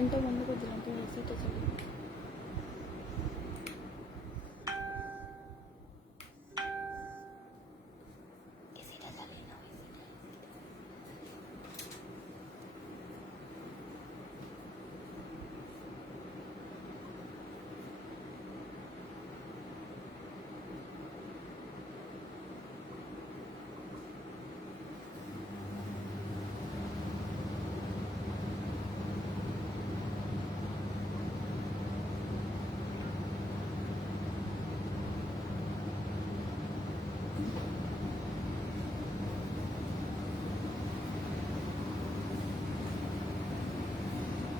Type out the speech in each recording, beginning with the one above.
ফ্যানটা বন্ধ করে দিলাম তো এসিটা চলে।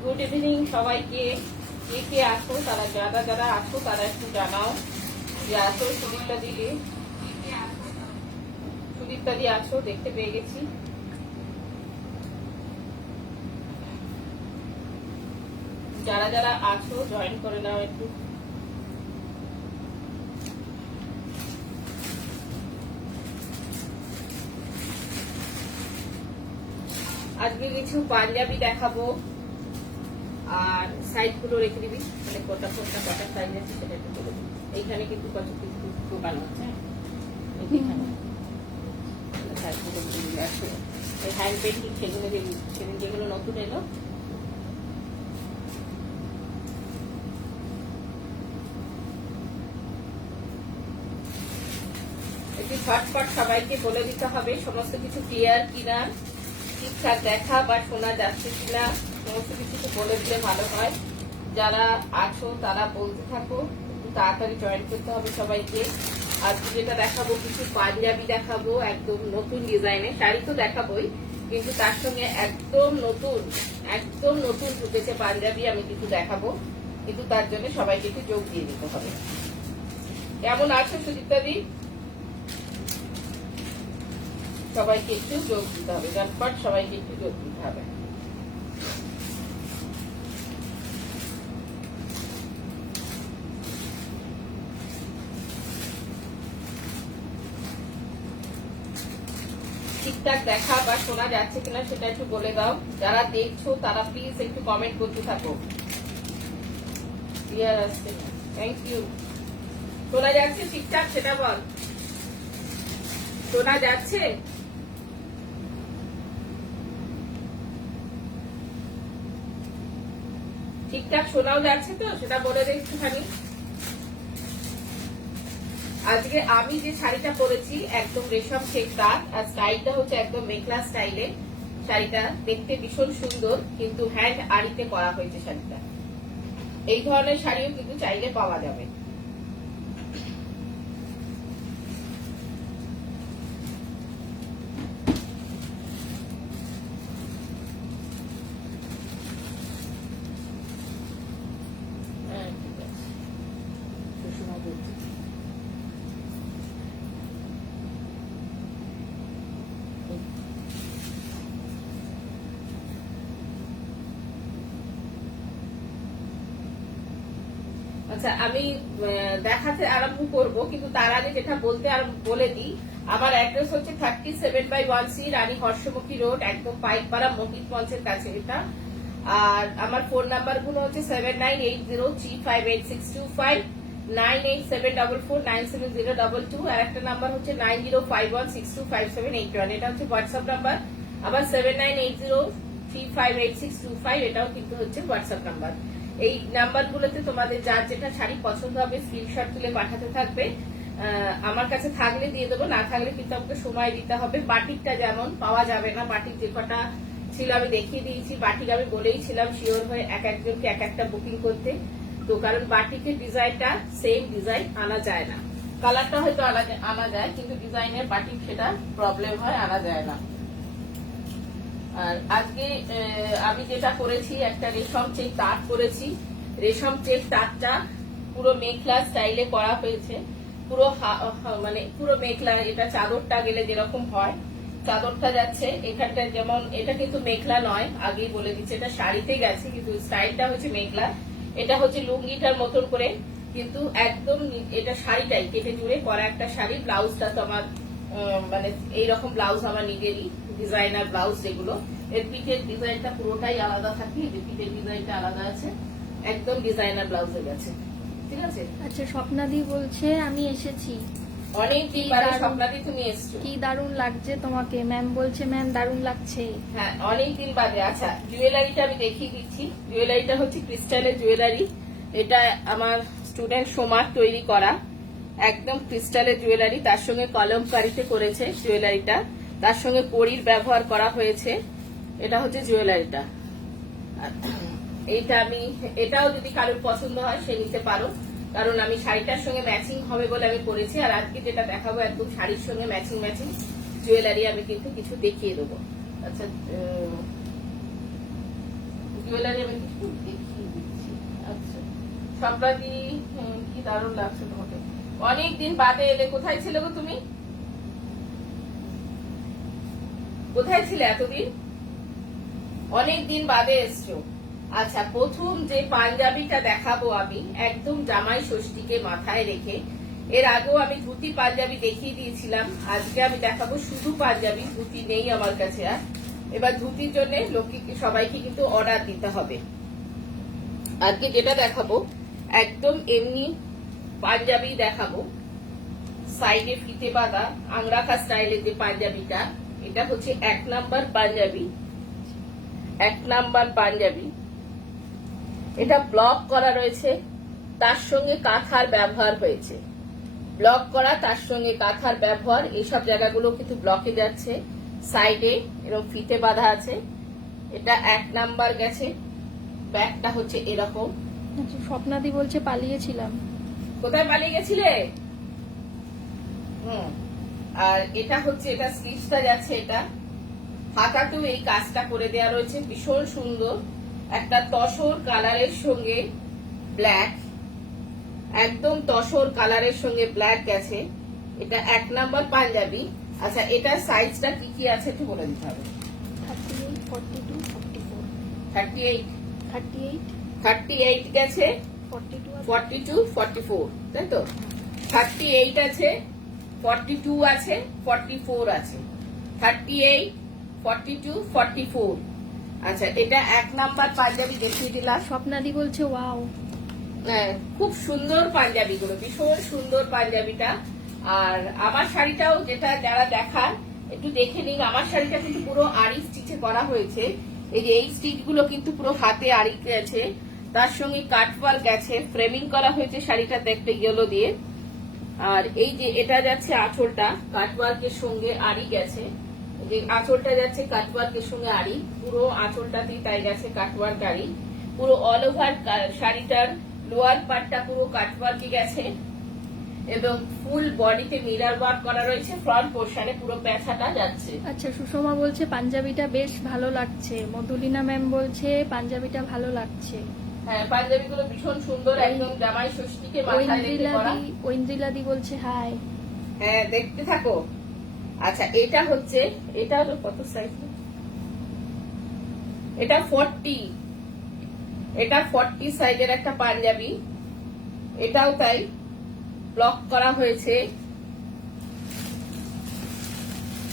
গুড ইভিনিং সবাইকে। কে কে আসো, তারা যারা যারা আসো তারা একটু জানাও যে আসো। সুদীপ্তা দিদি, সুদীপ্তা দি আসো, দেখতে পেয়ে গেছি। যারা যারা আসো জয়েন করে নাও একটু। আজকে কিছু পাঞ্জাবি দেখাবো, আর সাইজ গুলো রেখে দিবি, মানে কটা কটা সাইজ আছে সেটা একটু বলে দিবি। এইখানে কিন্তু কত কিছু দোকান আছে, হ্যান্ড পেন্টিং সেগুলো সেদিন যেগুলো নতুন এলো। একটু ঝটপট সবাইকে বলে দিতে হবে সমস্ত কিছু ক্লিয়ার কিনা, ঠিকঠাক দেখা বা শোনা যাচ্ছে কিনা, সমস্ত কিছু বলে দিলে ভালো হয়। যারা আছো তারা বলতে থাকো, একটু তাড়াতাড়ি জয়েন করতে হবে সবাইকে। আজকে যেটা দেখাবো কিছু পাঞ্জাবি দেখাবো, একদম নতুন ডিজাইনের। শাড়ি তো দেখাবোই, কিন্তু তার সঙ্গে একদম নতুন ফুটেছে পাঞ্জাবি আমি কিছু দেখাবো, কিন্তু তার জন্য সবাইকে একটু যোগ দিয়ে দিতে হবে। কেমন আছো সুদীপ্তাদি? সবাইকে একটু যোগ দিতে হবে, ঝটপট সবাইকে একটু যোগ দিতে হবে। ঠিকঠাক দেখা বা শোনা যাচ্ছে কিনা সেটা একটু বলে দাও। যারা দেখছো তারা প্লিজ একটু কমেন্ট করতে থাকো। ক্লিয়ার আসছে, থ্যাংক ইউ। শোনা যাচ্ছে ঠিকঠাক সেটা বল, শোনা যাচ্ছে? ঠিকঠাক শোনাও যাচ্ছে তো, সেটা বলে দে একটুখানি। আজকে আমি যে শাড়িটা পরেছি একদম রেশম চেক কাট, আর স্টাইলটা হচ্ছে একদম মেখলা স্টাইলে। শাড়িটা দেখতে ভীষণ সুন্দর, কিন্তু হ্যান্ড আড়িতে করা হয়েছে শাড়িটা। এই ধরনের শাড়িও কিন্তু চাইলে পাওয়া যাবে। আচ্ছা, আমি দেখাতে আরম্ভ করব, কিন্তু তার আগে যেটা বলে দিই। আমার অ্যাড্রেস হচ্ছে 37/1C রানী হর্ষমুখী রোড, একদম পাইকপাড়া মহিত মঞ্চের কাছে এটা। আর আমার ফোন নাম্বার গুলো হচ্ছে 7980358625, 9874497022, আর একটা নাম্বার হচ্ছে 9051625781। এটা হচ্ছে হোয়াটসঅ্যাপ নাম্বার। আবার 7980358625, এটাও কিন্তু হচ্ছে হোয়াটসঅ্যাপ নাম্বার। এই নাম্বারগুলোতে তোমাদের যার যেটা শাড়ি পছন্দ হবে স্ক্রিনশট তুলে পাঠাতে থাকবে। আমার কাছে থাকলে দিয়ে দেবো, না থাকলে কিন্তু আমাকে সময় দিতে হবে। বাটিকটা যেমন পাওয়া যাবে না, বাটিক যে কটা ছিল আমি দেখিয়ে দিয়েছি। বাটিক আমি বলেইছিলাম শিওর হয়ে এক একজনকে এক একটা বুকিং করতে, তো কারণ বাটিকের ডিজাইনটা সেম ডিজাইন আনা যায় না। কালারটা হয়তো আনা যায়, কিন্তু ডিজাইনের বাটিক সেটা প্রবলেম হয়, আনা যায় না। আর আজকে আমি যেটা করেছি একটা রেশম চেক তাঁত করেছি। রেশম চেক তাঁতটা পুরো মেখলা স্টাইলে করা হয়েছে, পুরো মানে পুরো মেখলা। এটা চাদরটা গেলে যেরকম হয় চাদরটা যাচ্ছে এখানটা, যেমন এটা কিন্তু মেখলা নয়, আগেই বলে দিচ্ছে এটা শাড়িতে গেছে, কিন্তু স্টাইলটা হচ্ছে মেখলা। এটা হচ্ছে লুঙ্গিটার মতন করে, কিন্তু একদম এটা শাড়িটাই কেটে জুড়ে করা একটা শাড়ি। ব্লাউজটা তো আমার মানে এইরকম ব্লাউজ আমার নিজেরই, ডিজাইনার ব্লাউজ যেগুলো এর পিঠের ডিজাইনটা পুরোটাই আলাদা থাকে, এই যে পিঠের ডিজাইনটা আলাদা আছে, একদম ডিজাইনার ব্লাউজের আছে। ঠিক আছে। আচ্ছা, স্বপ্নাদি বলছে আমি এসেছি, অনেক দিন বাদে স্বপ্নাদি তুমি এসছো। কি দারুণ লাগছে তোমাকে। ম্যাম বলছে ম্যাম দারুণ লাগছে। হ্যাঁ, অনেক দিন বাদে। আচ্ছা, জুয়েলারিটা আমি দেখিয়ে দিচ্ছি। জুয়েলারিটা হচ্ছে ক্রিস্টালের জুয়েলারি। এটা আমার স্টুডেন্ট সোমার তৈরি করা, একদম ক্রিস্টালের জুয়েলারি। তার সঙ্গে কলমকারিতে করেছে জুয়েলারিটা, তার সঙ্গে কড়ির ব্যবহার করা হয়েছে। এটা হচ্ছে জুয়েলারিটা। এইটা আমি, এটাও যদি কারোর পছন্দ হয় সে নিতে পারো, কারণ আমি শাড়িটার সঙ্গে ম্যাচিং হবে বলে আমি করেছি। আর আজকে যেটা দেখাবো একদম শাড়ির সঙ্গে ম্যাচিং ম্যাচিং জুয়েলারি আমি কিন্তু কিছু দেখিয়ে দেবো। আচ্ছা, জুয়েলারি আমি কিছু দেখিয়ে দিচ্ছি। আচ্ছা, সম্প্রতি কি দারুণ লাগছে তোমাকে। অনেকদিন বাদে এলে। কোথায় ছিলে গো তুমি? কোথায় ছিলে এতদিন? অনেকদিন বাদে এসছো। আচ্ছা, প্রথম যে পাঞ্জাবিটা দেখাবো আমি একদম জামাই ষষ্ঠীকে মাথায় রেখে, এর আগেও আমি ধুতি পাঞ্জাবি দেখিয়ে দিয়েছিলাম। আজকে আমি দেখাবো শুধু পাঞ্জাবি, ধুতি নেই আমার কাছে আর। এবার ধুতির জন্য লোককে সবাইকে কিন্তু অর্ডার দিতে হবে। আজকে যেটা দেখাবো একদম এমনি পাঞ্জাবি দেখাবো, সাইডে ফিতে বাঁধা আংরাখা স্টাইলের যে পাঞ্জাবিটা, এটা হচ্ছে 1 নাম্বার পাঞ্জাবি। 1 নাম্বার পাঞ্জাবি, এটা ব্লক করা রয়েছে, তার সঙ্গে কাঁথার ব্যবহার হয়েছে। ব্লক করা, তার সঙ্গে কাঁথার ব্যবহার, এইসব জায়গাগুলো কিন্তু ব্লকে যাচ্ছে। সাইডে এরকম ফিতে বাঁধা আছে। এটা 1 নাম্বার গেছে। ব্যাগটা হচ্ছে এরকম। আচ্ছা, স্বপ্নাদি বলছে পালিয়েছিলাম। কোথায় পালিয়ে গেছিলে? আর এটা হচ্ছে, এটা স্লিভসটা যাচ্ছে, এটা হাতাতেও এই কাজটা করে দেওয়া রয়েছে, ভীষণ সুন্দর। একটা তসর কালারের সঙ্গে ব্ল্যাক, একদম তসর কালারের সঙ্গে ব্ল্যাক গেছে। এটা 1 নাম্বার পাঞ্জাবি। আচ্ছা, এটার সাইজটা কি কি আছে একটু বলে দিতে হবে। 38, 42, 44, 38, 38, 38 গেছে, 42, 42, 44, তাই তো? 38 আছে, 42 আছে, 44 আছে। 38, 42, 44। আচ্ছা, এটা 1 নাম্বার পাঞ্জাবি দেখিয়ে দিলাম। স্বপ্নাদি বলছে ওয়াও। হ্যাঁ, খুব সুন্দর পাঞ্জাবিগুলো, ভীষণ সুন্দর পাঞ্জাবিটা। আর আমার শাড়িটাও যেটা যারা দেখার একটু দেখে নিন। আমার শাড়িটা কিন্তু পুরো আড়ি স্টিচে করা হয়েছে। এই যে এই স্টিচ গুলো কিন্তু পুরো হাতে আড়ি গেছে, তার সঙ্গে কাটওয়ার্ক গেছে, ফ্রেমিং করা হয়েছে শাড়িটাতে একটা ইয়েলো দিয়ে। আর এই যে এটা যাচ্ছে আঁচলটা, কাটওয়ার্কের সঙ্গে আড়ি গেছে। যে আঁচলটা যাচ্ছে কাটওয়ার্কের সঙ্গে আড়ি, পুরো আঁচলটাতেই তাই গেছে কাটওয়ার্ক আড়ি। পুরো অল ওভার শাড়িটার লোয়ার পার্টটা পুরো কাটওয়ার্কে গেছে এবং ফুল বডিতে মিরর ওয়ার্ক করা রয়েছে। ফ্রন্ট পোর্শনে পুরো পেঁচাটা যাচ্ছে। আচ্ছা, সুষমা বলছে পাঞ্জাবিটা বেশ ভালো লাগছে। মধুলিনা ম্যাম বলছে পাঞ্জাবিটা ভালো লাগছে। হ্যাঁ, পাঞ্জাবিগুলো ভীষণ সুন্দর, একদম জামাই ষষ্ঠীকে মাথায় রেখে করা। ঐন্দ্রিলাদি বলছে হাই। হ্যাঁ, দেখতে থাকো। আচ্ছা, এটা হচ্ছে, এটা হলো কত সাইজ? এটা 40, এটা 40 সাইজের একটা পাঞ্জাবি। এটাও তাই, ব্লক করা হয়েছে,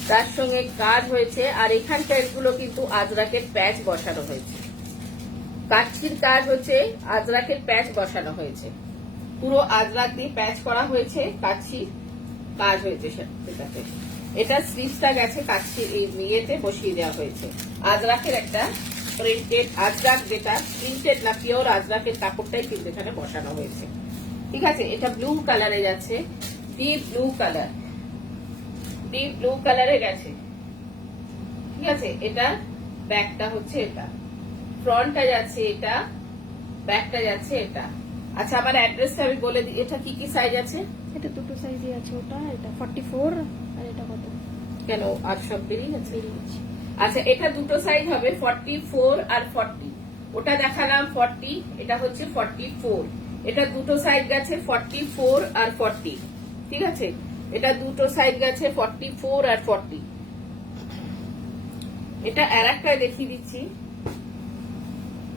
তার সঙ্গে কাজ হয়েছে। আর এখানকার গুলো কিন্তু আজরাকের প্যাচ বসানো হয়েছে। কাচ্ছির কাজ হচ্ছে, আজরাকের প্যাচ বসানো হয়েছে, পুরো আজরাক দিয়ে প্যাচ করা হয়েছে, কাচ্ছির কাজ হয়েছে সেটাতে। এটা স্লিভসটা গেছে কাচ্ছি ইয়েতে বসিয়ে দেওয়া হয়েছে। আজরাকের একটা প্রিন্টেড আজরাক, যেটা প্রিন্টেড না পিওর আজরাকের কাপড়টাই কিন্তু এখানে বসানো হয়েছে। ঠিক আছে, এটা ব্লু কালারে যাচ্ছে, deep blue colour, deep blue কালারে গেছে। ঠিক আছে, এটা ব্যাকটা হচ্ছে, এটা ফ্রন্টটা যাচ্ছে, এটা ব্যাকটা যাচ্ছে, এটা। আচ্ছা, আমার অ্যাড্রেসটা আমি বলে দিই। এটা কি কি সাইজ আছে? এটা দুটো সাইজই আছে, ওটা এটা 44 আর এটা কত কেন আর সব বেরিয়ে গেছে? বেরিয়ে গেছে। আচ্ছা, এটা দুটো সাইজ হবে, 44 আর 40। ওটা দেখালাম 40, এটা হচ্ছে 44। এটা দুটো সাইজ গেছে 44 আর 40। ঠিক আছে, এটা দুটো সাইজ গেছে 44 আর 40। এটা আর একটা দেখিয়ে দিচ্ছি।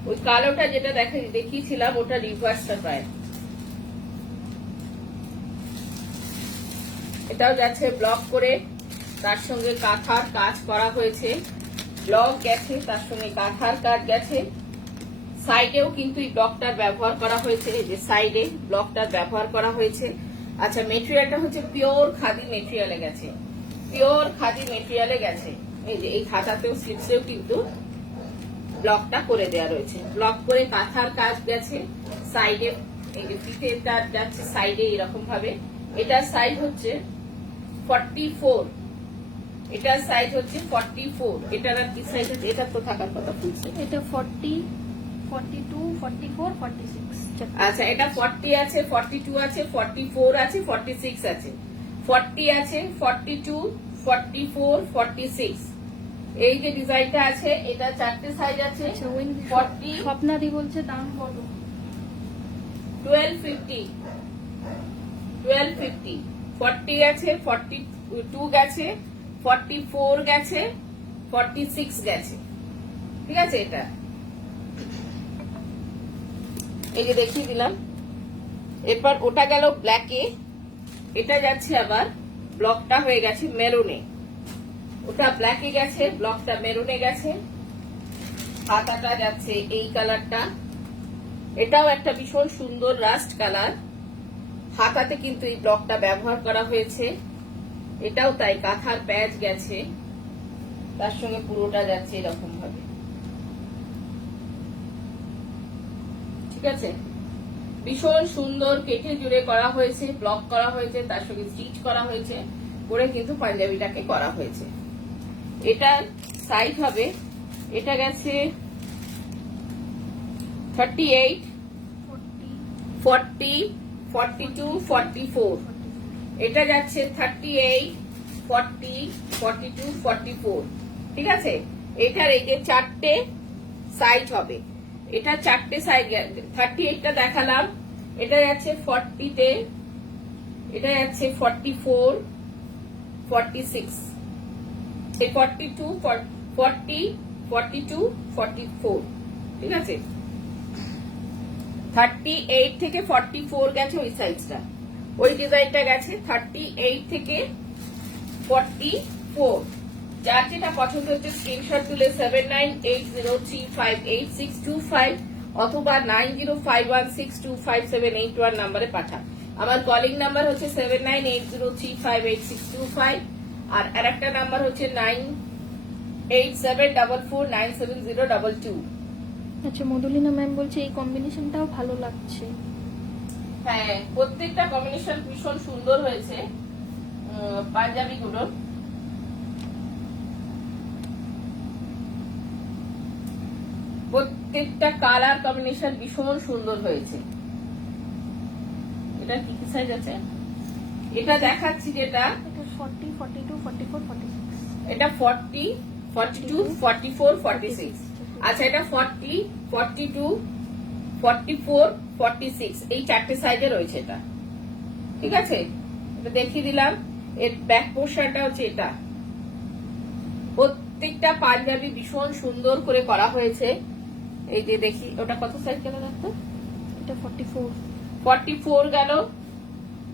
ওই কালোটা যেটা দেখিয়েছিলাম ওটা রিভার্সটা প্রায়। এটাও যাচ্ছে ব্লক করে, তার সঙ্গে কাঁথার কাজ করা হয়েছে, ব্লক গেছে, তার সঙ্গে কাঁথার কাজ গেছে, সাইডেও কিন্তু এই ব্লকটার ব্যবহার করা হয়েছে, এই যে সাইডে ব্লকটার ব্যবহার করা হয়েছে। আচ্ছা, মেটেরিয়ালটা হচ্ছে পিওর খাদি মেটেরিয়ালে গেছে, পিওর খাদি মেটেরিয়ালে গেছে। এই যে এই খাতাতেও স্লিপসেও কিন্তু ব্লকটা করে দেওয়া রয়েছে, ব্লক করে কাঁথার কাজ গেছে, সাইডে এই যে পিঠেটা যাচ্ছে সাইডে এরকম ভাবে। এটার সাইজ হচ্ছে 44, এটার সাইজ হচ্ছে 44। এটার আর কি সাইজ আছে? এটা তো থাকার কথা ফুল সাইজ। এটা 40, 42, 44, 46। আচ্ছা, এটা 40 আছে, 42 আছে, 44 আছে, 46 আছে, 40 আছে, 42, 44, 46। এই যে ডিজাইনটা আছে এটা 4টে সাইজ আছে। আচ্ছা, 40, স্বপ্নাদি বলছে দাম কত? 1250, 1250। 40 আছে, 42 গেছে, 44 গেছে, 46 গেছে। ঠিক আছে, এটা এই যে দেখিয়ে দিলাম। এরপর ওটা গেল ব্ল্যাকে, এটা যাচ্ছে আবার ব্লকটা হয়ে গেছে মেরুনে। ওটা ব্ল্যাকে গেছে, ব্লকটা মেরুনে গেছে, হাতাটা যাচ্ছে এই কালারটা। এটাও একটা ভীষণ সুন্দর রাস্ট কালার, হাতাতে কিন্তু এই ব্লকটা ব্যবহার করা হয়েছে। এটাও তাই, কাঁথার প্যাচ গেছে, তার সঙ্গে পুরোটা যাচ্ছে এরকম ভাবে। ঠিক আছে, ভীষণ সুন্দর কেটে জুড়ে করা হয়েছে, ব্লক করা হয়েছে, তার সঙ্গে স্টিচ করা হয়েছে, করে কিন্তু পাঞ্জাবিটাকে করা হয়েছে। এটার সাইজ হবে, এটা গেছে 38, 40, 42, 44। এটা যাচ্ছে 38, 40, 42, 44। ঠিক আছে, এটার এই যে 4টে সাইজ হবে, এটা 4টে সাইজ। 38টা দেখালাম, এটা যাচ্ছে 40-তে, এটা যাচ্ছে 44, 46, এই 42, 40, 42, 44। ঠিক আছে, 38 থেকে 44 গেছে ওই সাইজটা, ওই ডিজাইনটা গেছে 38 থেকে 44। যার যেটা পছন্দ হচ্ছে স্ক্রিনশট তুলে 7980358625 অথবা 9051625781 নাম্বারে পাঠান। আমার কলিং নাম্বার হচ্ছে 7980358625, আর আরেকটা নাম্বার হচ্ছে 9874497022। আচ্ছা, মধুলিনা ম্যাম বলছে এই কম্বিনেশনটাও ভালো লাগছে। হ্যাঁ, প্রত্যেকটা কম্বিনেশন ভীষণ সুন্দর হয়েছে পাঞ্জাবি গুলো। প্রত্যেকটা কালার কম্বিনেশন ভীষণ সুন্দর হয়েছে। এটা কি কি সাইজ আছে? এটা দেখাচ্ছি যেটা, এটা 40, 42, 44, 46। এটা 40, 42, 44, 46। আচ্ছা, এটা 40, 42, 44, 46 এই 4টে সাইজে রয়েছে এটা। ঠিক আছে, এটা দেখিয়ে দিলাম। এর ব্যাক পোর্শনটা হচ্ছে এটা। প্রত্যেকটা পাঞ্জাবি ভীষণ সুন্দর করে করা হয়েছে। এই যে দেখি ওটা কত সাইজ গেল দেখতো, এটা 44, 44 গেল,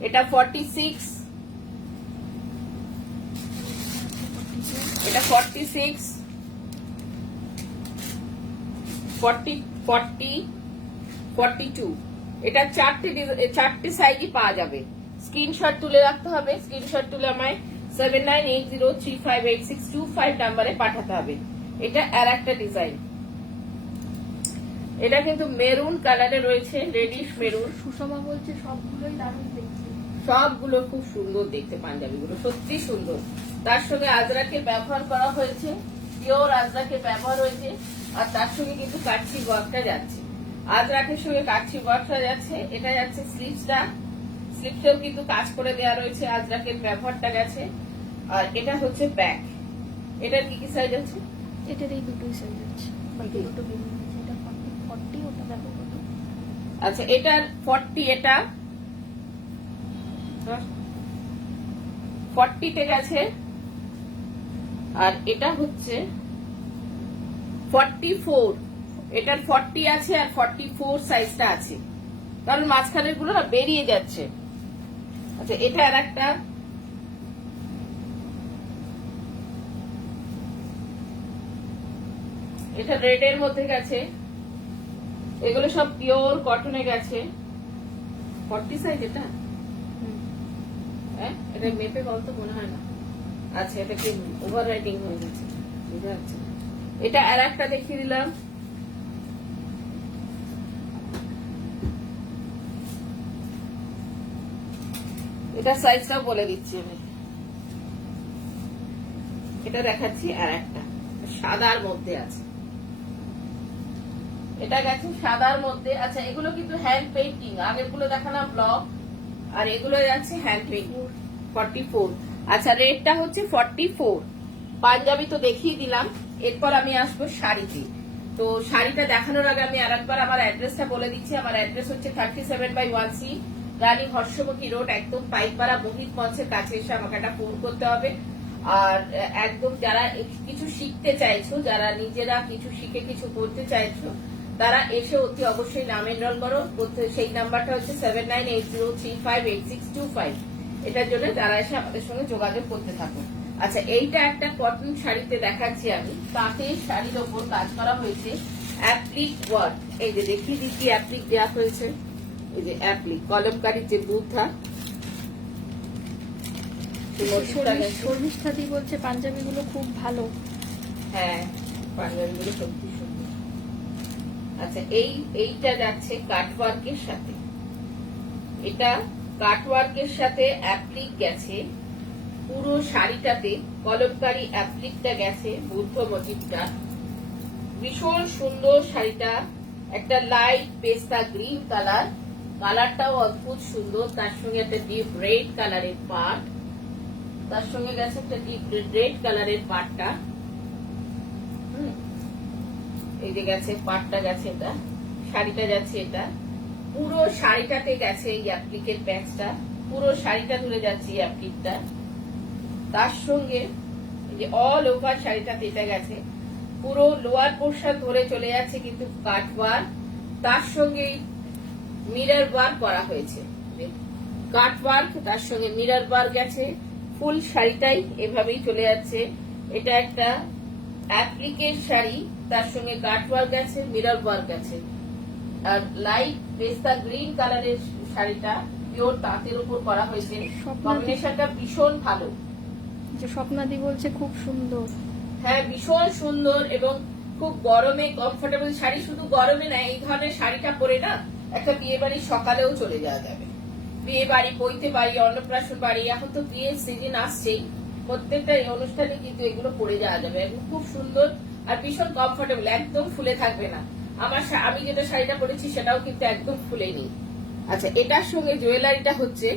এটা 46, এটা 46, 40, 40, 42। এটা 4টে সাইজই পাওয়া যাবে। স্ক্রিনশট তুলে রাখতে হবে, স্ক্রিনশট তুলে আমায় 7980358625 নাম্বারে পাঠাতে হবে। এটা আর একটা ডিজাইন, এটা কিন্তু মেরুন কালারে রয়েছে, রেডিশ মেরুন। সুষমা বলছে সবগুলোই দারুণ দেখতে, সবগুলো খুব সুন্দর দেখতে, পাঞ্জাবিগুলো সত্যি সুন্দর। তার সঙ্গে আজরাকের ব্যবহার করা হয়েছে, পিওর আজরাকের ব্যবহার হয়েছে, আর তার সঙ্গে কিন্তু কাচ্চি ওয়ার্কটা যাচ্ছে, আজরাকের সঙ্গে কাচ্চি ওয়ার্কটা যাচ্ছে। এটা যাচ্ছে স্লিভসটা, স্লিভসেও কিন্তু কাজ করে দেওয়া রয়েছে, আজরাকের ব্যবহারটা গেছে। আর এটা হচ্ছে ব্যাক। এটার কি কি সাইজ আছে? এটার এই দুটোই সাইজ আছে, বাকি দুটো বেরিয়ে গেছে। এটা 40, 40, ওটা দেখো কত। আচ্ছা, এটার 40, এটা 40-তে গেছে, আর এটা হচ্ছে 44। এটার 40 আছে আর 44 সাইজটা আছে, কারণ মাঝখানের গুলো না বেরিয়ে যাচ্ছে। আচ্ছা, এটা আর একটা, এটা রেড এর মধ্যে গেছে, এগুলো সব পিওর কটনে গেছে। 40 সাইজ এটা, হ্যাঁ এটা মেপে বলতো মনে হয় না। আচ্ছা এটা কি ওভার রাইডিং হয়ে গেছে, বুঝা যাচ্ছে না। এটা আর একটা দেখিয়ে দিলাম, এটা সাইজটাও বলে দিচ্ছি আমি। এটা দেখাচ্ছি আর একটা সাদার মধ্যে আছে, এটা গেছে সাদার মধ্যে। আচ্ছা এগুলো কিন্তু হ্যান্ড পেইন্টিং, আগের গুলো দেখালাম ব্লক, আর এগুলো যাচ্ছে হ্যান্ড পেইন্টিং। 44। আচ্ছা রেটটা হচ্ছে 44। পাঞ্জাবি তো দেখিয়ে দিলাম, এরপর আমি আসবো শাড়িতে। তো শাড়িটা দেখানোর আগে আমি আরেকবার আমার অ্যাড্রেসটা বলে দিচ্ছি। আমার অ্যাড্রেস হচ্ছে 37/1C রানী হর্ষমুখী রোড, একদম পাইকপাড়া মোহিত মঞ্চের কাছে এসে আমাকে একটা ফোন করতে হবে। আর একদম যারা কিছু শিখতে চাইছো, যারা নিজেরা কিছু শিখে কিছু করতে চাইছো, তারা এসে অতি অবশ্যই নাম এনরোল করো। সেই নাম্বারটা হচ্ছে 7980358625। এটার জন্য তারা এসে আমাদের সঙ্গে যোগাযোগ করতে থাকো। আচ্ছা এইটা একটা কটন শাড়িতে দেখাচ্ছি আমি, তাঁতের শাড়ির ওপর কাজ করা হয়েছে অ্যাপ্লিক ওয়ার্ক। এই যে দেখিয়ে দিচ্ছি অ্যাপ্লিক দেওয়া হয়েছে, এই যে অ্যাপ্লিক কলমকারীর যে বুথা। শর্মিষ্ঠাদি বলছে পাঞ্জাবিগুলো খুব ভালো। হ্যাঁ পাঞ্জাবিগুলো সত্যি সুন্দর। আচ্ছা এইটা যাচ্ছে কাটওয়ার্কের সাথে, এটা কাটওয়ার্কের সাথে অ্যাপ্লিক গেছে পুরো শাড়িটাতে, কলমকারী অ্যাপ্লিকটা গেছে বুদ্ধ মোটিভটা। ভীষণ সুন্দর শাড়িটা, একটা লাইট পেস্তা গ্রিন কালার, কালারটাও অদ্ভুত সুন্দর। তার সঙ্গে একটা ডিপ রেড কালারের পাট, তার সঙ্গে গেছে একটা ডিপ রেড কালারের পাটটা। এই যে গেছে পাটটা, গেছে এটা, শাড়িটা যাচ্ছে এটা, পুরো শাড়িটাতে গেছে এই অ্যাপ্লিকের প্যাচটা, পুরো শাড়িটা ধরে যাচ্ছে এই অ্যাপ্লিকটা। তার সঙ্গে এই যে অল ওভার শাড়িটাতে এটা গেছে, পুরো লোয়ার পোর্শন ধরে চলে যাচ্ছে কিন্তু কাট ওয়ার্ক, তার সঙ্গে মিরর ওয়ার্ক করা হয়েছে। কাট ওয়ার্ক তার সঙ্গে মিরর ওয়ার্ক গেছে, ফুল শাড়িটাই এভাবেই চলে যাচ্ছে। এটা একটা অ্যাপ্লিকের শাড়ি, তার সঙ্গে কাট ওয়ার্ক আছে, মিরর ওয়ার্ক আছে। আর লাইট পেস্তা গ্রিন কালারের শাড়িটা পিওর তাঁতের উপর করা হয়েছে, কম্বিনেশনটা ভীষণ ভালো। যে স্বপ্নাদি বলছে খুব সুন্দর। হ্যাঁ ভীষণ সুন্দর এবং খুব গরমে কমফোর্টেবল শাড়ি। শুধু গরমে না, এই ধরনের শাড়িটা পরে না একটা বিয়ে বাড়ির সকালেও চলে যাওয়া যাবে, বিয়ে বাড়ি, পৈতে বাড়ি, অন্নপ্রাশন বাড়ি, এখন তো বিয়ের সিজন আসছেই, প্রত্যেকটা এই অনুষ্ঠানে কিন্তু এগুলো পরে যাওয়া যাবে। খুব সুন্দর আর ভীষণ কমফোর্টেবল, একদম ফুলে থাকবে না। আমি যেটা শাড়িটা পরেছি সেটাও কিন্তু একদম ফুলেনি। আচ্ছা এটার সঙ্গে জুয়েলারিটা হচ্ছে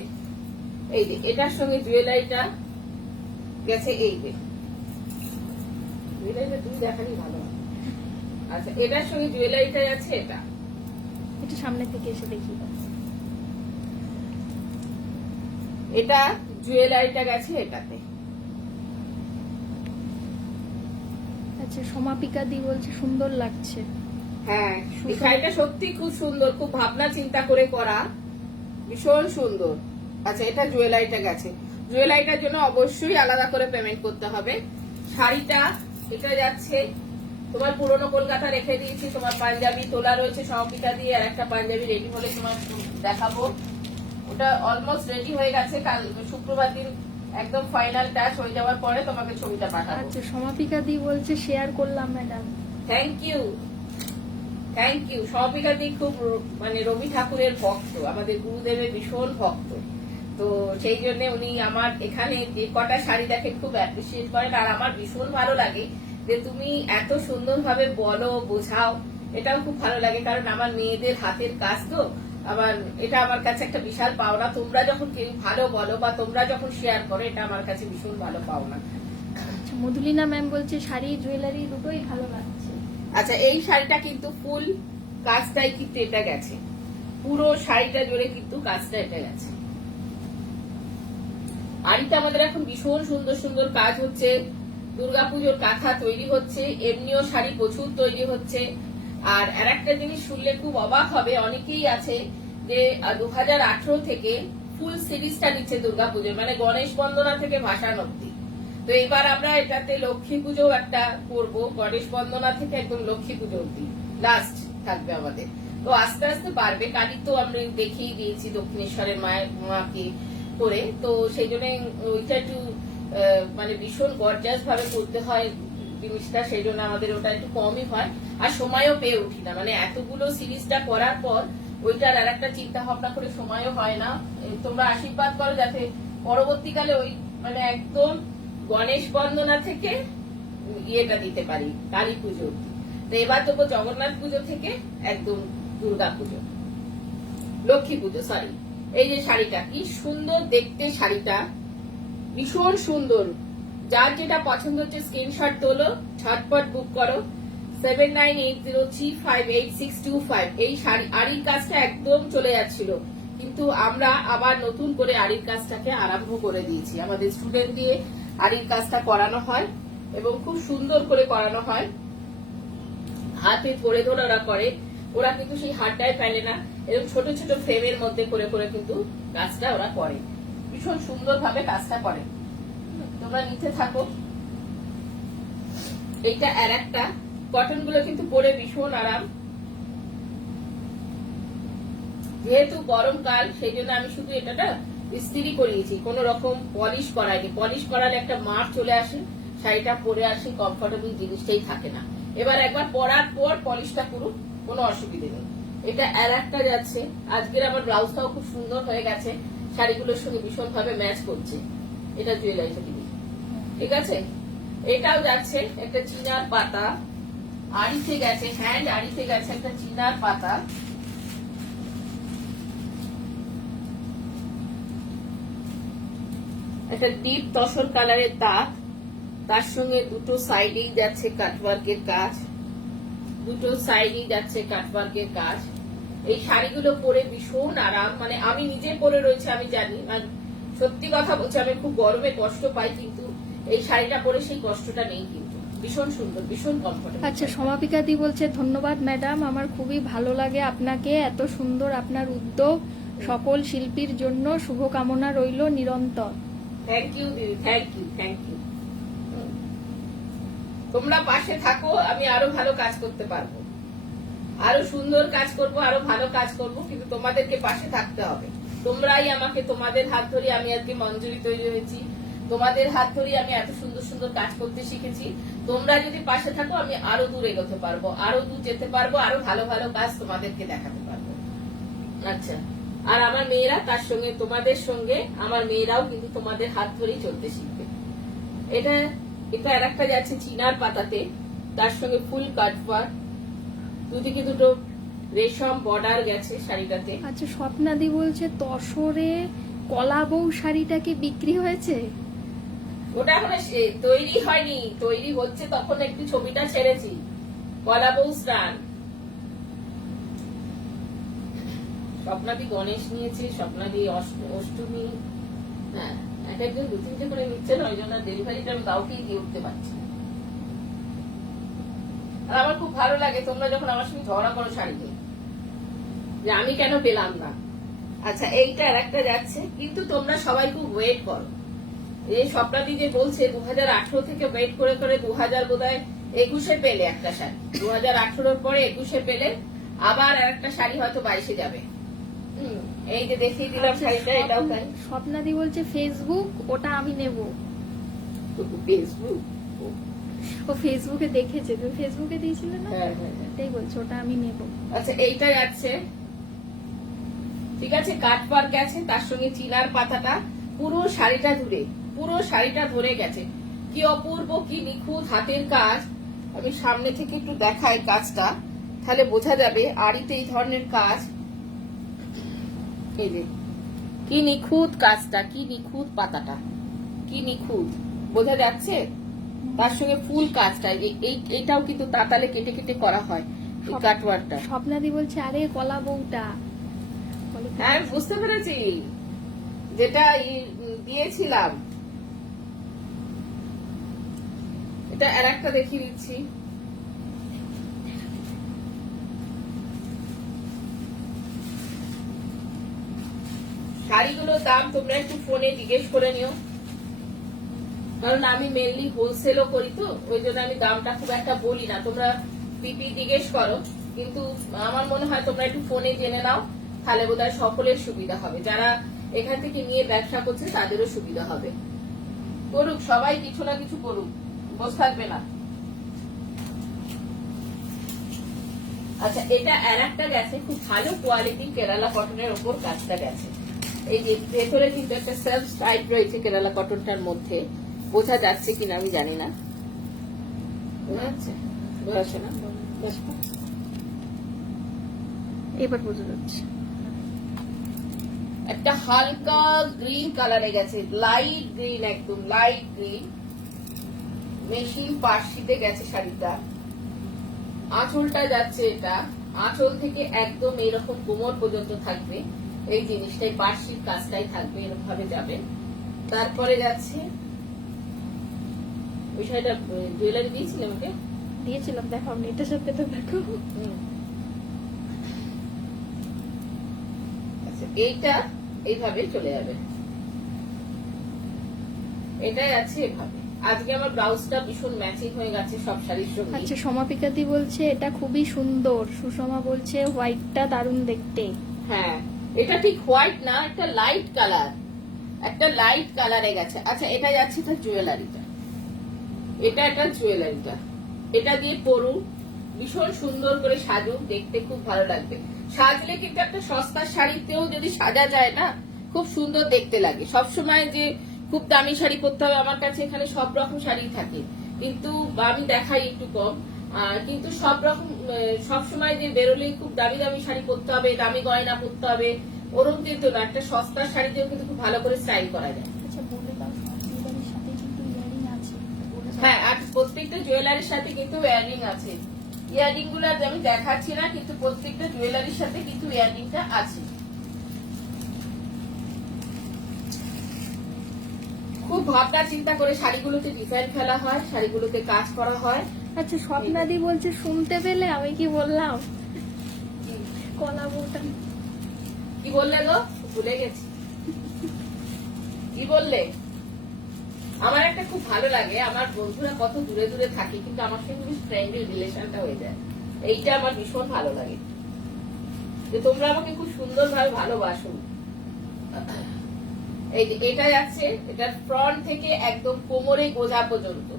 এই যে, এটার সঙ্গে জুয়েলারিটা গেছে এই যে, জুয়েলারিটা তুমি দেখানি ভালো। আচ্ছা এটার সঙ্গে জুয়েলারিটা যাচ্ছে এটা, এটা সামনে থেকে এসে দেখি। এটা জুয়েলারিটা গেছে এটাতে। আচ্ছা সমাপিকা দি বলছে সুন্দর লাগছে। হ্যাঁ এই শাড়িটা সত্যি খুব সুন্দর, খুব ভাবনা চিন্তা করে করা, ভীষণ সুন্দর। আচ্ছা এটা জুয়েলারিটা গেছে, জুয়েলারিটার জন্য অবশ্যই আলাদা করে পেমেন্ট করতে হবে। শাড়িটা এটা যাচ্ছে তোমার পুরনো কলকাতা রেখে দিয়েছি, তোমার পাঞ্জাবি তোলা রয়েছে সমাপিকা দিয়ে, আর একটা পাঞ্জাবি রেডি হলে তোমার দেখাবো। ওটা অলমোস্ট রেডি হয়ে গেছে, কাল শুক্রবার দিন একদম ফাইনাল টাচ হয়ে যাওয়ার পরে তোমাকে ছবিটা পাঠাবো। আচ্ছা সমাপিকা দি বলছে শেয়ার করলাম madam. Thank you, thank you. Samapika দি খুব মানে রবি ঠাকুরের ভক্ত, আমাদের গুরুদেবের ভীষণ ভক্ত, তো সেই জন্য উনি আমার এখানে যে কটা শাড়ি দেখে খুব অ্যাপ্রিসিয়েট করেন। আর আমার ভীষণ ভালো লাগে যে তুমি এত সুন্দরভাবে বলো, বোঝাও, এটাও খুব ভালো লাগে, কারণ আমার মেয়েদের হাতের কাজ তো আবার এটা আমার কাছে একটা বিশাল পাওনা। তোমরা যখন কেউ ভালো বলো বা তোমরা যখন শেয়ার করো, এটা আমার কাছে ভীষণ ভালো পাওনা। আচ্ছা মধুলিনা ম্যাম বলছে শাড়ি জুয়েলারি দুটোই ভালো লাগছে। আচ্ছা এই শাড়িটা কিন্তু ফুল কাজটাই কিন্তু এটা গেছে, পুরো শাড়িটা জুড়ে কিন্তু কাজটা এটা গেছে। আড়িতে আমাদের এখন ভীষণ সুন্দর সুন্দর কাজ হচ্ছে, দুর্গাপুজোর কাঁথা তৈরি হচ্ছে, এমনিও শাড়ি প্রচুর তৈরি হচ্ছে। আর একটা জিনিস শুনলে খুব অবাক হবে, অনেকেই আছে যে 2018 থেকে ফুল সিরিজটা নিচ্ছে দুর্গাপুজোর, মানে গণেশ বন্দনা থেকে ভাসান অব্দি। তো এবার আমরা এটাতে লক্ষ্মী পুজো একটা করব, গণেশ বন্দনা থেকে একদম লক্ষ্মী পুজো অব্দি লাস্ট থাকবে আমাদের। তো আস্তে আস্তে পারবে। কালী তো আমরা দেখিয়ে দিয়েছি দক্ষিণেশ্বরের মাকে করে, তো সেই জন্য ওইটা একটু মানে ভীষণ গর্জাস ভাবে করতে হয় জিনিসটা, সেই জন্য আমাদের ওটা একটু কমই হয়, আর সময়ও পেয়ে উঠি না। মানে এতগুলো সিরিজটা করার পর ওইটার আর একটা চিন্তা ভাবনা করে সময়ও হয় না। তোমরা আশীর্বাদ করো যাতে পরবর্তীকালে ওই মানে একদম গণেশ বন্দনা থেকে ইয়েটা দিতে পারি কালী পুজো। তো এবার দেবো জগন্নাথ পুজো থেকে একদম দুর্গা পুজো, লক্ষ্মী পুজো, সরি। এই যে শাড়িটা কি সুন্দর দেখতে, শাড়িটা ভীষণ সুন্দর। যার যেটা পছন্দ হচ্ছে স্ক্রিনশট তোলো, ঝটপট বুক করো। 7980358625। এই শাড়ি আড়ির কাজটা একদম চলে যাচ্ছিল, কিন্তু আমরা আবার নতুন করে আড়ির কাজটাকে আরম্ভ করে দিয়েছি। আমাদের স্টুডেন্ট দিয়ে আড়ির কাজটা করানো হয় এবং খুব সুন্দর করে করানো হয়। হাতে ধরে ধরে ওরা করে, ওরা কিন্তু সেই হাতটায় ফেলে না, এরকম ছোট ছোট ফ্রেমের মধ্যে করে করে কিন্তু কাজটা ওরা করে, ভীষণ সুন্দর ভাবে কাজটা করে। তোমরা নিতে থাকো। এইটা আর একটা, কটন গুলো কিন্তু পরে ভীষণ আরাম। যেহেতু গরমকাল সেই জন্য আমি শুধু এটা ইস্ত্রি করিয়েছি, কোন রকম পলিশ করাইনি। পলিশ করালে একটা মার চলে আসে, শাড়িটা পরে আসে, কমফোর্টেবল জিনিসটাই থাকে না। এবার একবার পরার পর পলিশটা করুক, কোনো অসুবিধে নেই। এটা আর একটা যাচ্ছে। আজকের আমার ব্লাউজটাও খুব সুন্দর হয়ে গেছে, শাড়িগুলোর সঙ্গে ভীষণ ভাবে ম্যাচ করছে। এটা জুয়েলারিটা দিবি, ঠিক আছে। এটাও যাচ্ছে একটা চিনার পাতা, আড়িতে গেছে, হ্যান্ড আড়িতে গেছে একটা চিনার পাতা। একটা ডিপ তসর কালারের তাক, তার সঙ্গে দুটো সাইডেই যাচ্ছে কাটওয়ার্কের কাজ, দুটো সাইডেই যাচ্ছে কাটওয়ার্কের কাজ। এই শাড়িগুলো পরে ভীষণ আরাম, মানে আমি নিজে পরে রয়েছে আমি জানি। আর সত্যি কথা বলছি, আমি খুব গরমে কষ্ট পাই, কিন্তু এই শাড়িটা পরে সেই কষ্টটা নেই, কিন্তু ভীষণ সুন্দর, ভীষণ কমফোর্টেবল। আচ্ছা, সমাপিকা দি বলছে ধন্যবাদ ম্যাডাম, আমার খুবই ভালো লাগে আপনাকে, এত সুন্দর আপনার উদ্যোগ, সকল শিল্পীর জন্য শুভকামনা রইল নিরন্তর। থ্যাংক ইউ দিদি, থ্যাংক ইউ, থ্যাংক ইউ। তোমরা পাশে থাকো, আমি আরো ভালো কাজ করতে পারবো, আরো সুন্দর কাজ করব, আরো ভালো কাজ করব, কিন্তু তোমাদেরকে পাশে থাকতে হবে। তোমরাই আমাকে, তোমাদের হাত ধরে আমি আজকে মঞ্জুরি তৈরি হয়েছি, তোমাদের হাত ধরে আমি এত সুন্দর সুন্দর কাজ করতে শিখেছি। তোমরা যদি পাশে থাকো আমি আরো দূর এগোতে পারবো, আরো দূর যেতে পারবো, আরো ভালো ভালো কাজ তোমাদেরকে দেখাতে পারবো। আচ্ছা, আর আমার মেয়েরা তার সঙ্গে, তোমাদের সঙ্গে আমার মেয়েরাও কিন্তু তোমাদের হাত ধরেই চলতে শিখবে। এটা এটা আর একটা যাচ্ছে চিনার পাতাতে, তার সঙ্গে ফুল কাটওয়ার্ক, দুদিকে দুটো রেশম বর্ডার গেছে শাড়িটাতে। আচ্ছা, স্বপ্নাদি বলছে তসরে কলা বউ শাড়িটা কি বিক্রি হয়েছে? ওটা এখন তৈরি হয়নি, তৈরি হচ্ছে, তখন একটু ছবিটা ছেড়েছি। কলা বউ স্টান। স্বপ্নাদি গণেশ নিয়েছে, স্বপ্নাদি অষ্টমী, হ্যাঁ এক একজন দু তিনটে করে নিচ্ছে না, ওই জন্য ডেলিভারিটা আমি কাউকেই দিয়ে উঠতে পারছি না। আর আমার খুব ভালো লাগে তোমরা যখন আমার সঙ্গে ঝগড়া করো শাড়ি নিয়ে, যে আমি কেন পেলাম না। আচ্ছা, এইটা আর একটা যাচ্ছে, কিন্তু তোমরা সবাই খুব ওয়েট করো। এই স্বপ্নাদি যে বলছে 2018 থেকে ওয়েট করে করে 2000 বোধহয় 21-এ পেলে একটা শাড়ি, 2018-র পরে 21-এ পেলে, আবার আর একটা শাড়ি হয়তো 22-এ যাবে। এই যে দেখিয়ে দিলাম শাড়িটা, এটাও তাই। স্বপ্নাদি বলছে ফেসবুক, ওটা আমি নেব। ফেসবুক, ও ফেসবুকে দেখেছে, তুমি ফেসবুকে দিয়েছিলে না? হ্যাঁ হ্যাঁ, এটাই বলছে, ওটা আমি নেব। আচ্ছা, এইটা যাচ্ছে, ঠিক আছে, কাটওয়ার্ক গেছে, তার সঙ্গে চিনার পাতাটা পুরো শাড়িটা ধরে, পুরো শাড়িটা ধরে গেছে। কি অপূর্ব, কি নিখুঁত হাতের কাজ। আমি সামনে থেকে একটু দেখাই কাজটা, তাহলে বোঝা যাবে আড়িতে এই ধরনের কাজ। এই যে কি নিখুঁত কাজটা, কি নিখুঁত পাতাটা, কি নিখুঁত, বোঝা যাচ্ছে। তার সঙ্গে ফুল কাজটা, এইটাও কিন্তু তাতালে কেটে কেটে করা হয় এই কাটওয়ার্কটা। স্বপ্নাদি বলছে আরে কলা বউটা। হ্যাঁ, বুঝতে পেরেছি, যেটা দিয়েছিলাম। এটা আর একটা দেখিয়ে দিচ্ছি। শাড়িগুলোর দাম তোমরা একটু ফোনে জিজ্ঞেস করে নিও। কারণ আমি মেনলি হোলসেলও করি, তো ওই জন্য আমি দামটা খুব একটা বলি না। তোমরা পিপি জিজ্ঞেস করো, কিন্তু আমার মনে হয় তোমরা একটু ফোনে জেনে নাও, তাহলে বোধহয় সকলের সুবিধা হবে। যারা এখান থেকে নিয়ে ব্যবসা করছে তাদেরও সুবিধা হবে। করুক সবাই, কিছু না কিছু করুক, বসে থাকবে না। আচ্ছা, এটা আর একটা গেছে খুব ভালো কোয়ালিটি কেরালা কটনের ওপর কাজটা গেছে। এই যে ভেতরে কিন্তু একটা সেলফ টাইট রয়েছে কেরালা কটনটার মধ্যে, বোঝা যাচ্ছে কিনা আমি জানি না। বোঝা যাচ্ছে? বোঝা যাচ্ছে না? এবার বোঝা যাচ্ছে। একটা হালকা গ্রিন কালারে গেছে, লাইট গ্রিন, একদম লাইট গ্রিন। মেশিন পার্সিতে গেছে শাড়িটা। আঁচলটা যাচ্ছে, এটা আঁচল থেকে একদম এরকম কোমর পর্যন্ত থাকবে এই জিনিসটাই, পার্সির কাজটাই থাকবে, এরকম ভাবে যাবে। তারপরে যাচ্ছে ওই শাড়িটা জুয়েলারি দিয়েছিলাম ওকে, দিয়েছিলাম, দেখাও এটার সাথে তো দেখো। আচ্ছা, এইটা এইভাবে চলে যাবে, এটাই আছে এভাবে। আজকে আমার ব্লাউজটা ভীষণ ম্যাচিং হয়ে গেছে সব শাড়ির সঙ্গে। আচ্ছা, সমাপিকাদি বলছে এটা খুবই সুন্দর, সুষমা বলছে হোয়াইটটা দারুণ দেখতে। হ্যাঁ, এটা ঠিক হোয়াইট না, একটা লাইট কালার, একটা লাইট কালারে গেছে। আচ্ছা, এটা যাচ্ছে তার জুয়েলারিটা, এটা একটা জুয়েলারিটা, এটা দিয়ে পরুন, ভীষণ সুন্দর করে সাজুক, দেখতে খুব ভালো লাগবে। সাজলে কিন্তু একটা সস্তার শাড়িতেও যদি সাজা যায় না, খুব সুন্দর দেখতে লাগে। সবসময় যে খুব দামি শাড়ি পরতে হবে, আমার কাছে এখানে সব রকম শাড়ি থাকে, কিন্তু আমি দেখাই একটু কম। কিন্তু সব রকম সবসময় যে বেরোলেই খুব দামি দামি শাড়ি পরতে হবে, দামি গয়না পরতে হবে, ওরকম কিন্তু না। একটা সস্তার শাড়িতেও কিন্তু খুব ভালো করে স্টাইল করা যায়। আচ্ছা, বলে দাও জুয়েলারির সাথে কিন্তু ইয়ারিং আছে। হ্যাঁ, আর প্রত্যেকটা জুয়েলারির সাথে কিন্তু ইয়ারিং আছে। ইয়ারিং গুলো আমি দেখাচ্ছি না, কিন্তু প্রত্যেকটা জুয়েলারির সাথে কিন্তু ইয়ারিংটা আছে। খুব ভাবনা চিন্তা করে শাড়িগুলোতে ডিজাইন ফেলা হয়, শাড়িগুলোতে কাজ করা হয়। আচ্ছা, স্বপ্নাদি বলছে শুনতে পেলে, আমি কি বললাম? কলা বউটা কি বললে গো? ভুলে গেছি কি বললে। আমার একটা খুব ভালো লাগে, আমার বন্ধুরা কত দূরে দূরে থাকে, কিন্তু আমার সঙ্গে ফ্রেন্ডলি রিলেশনটা হয়ে যায়, এইটা আমার ভীষণ ভালো লাগে, যে তোমরা আমাকে খুব সুন্দর ভাবে ভালোবাসো। এই যে এটা যাচ্ছে, এটার ফ্রন্ট থেকে একদম কোমরে গোজা পর্যন্ত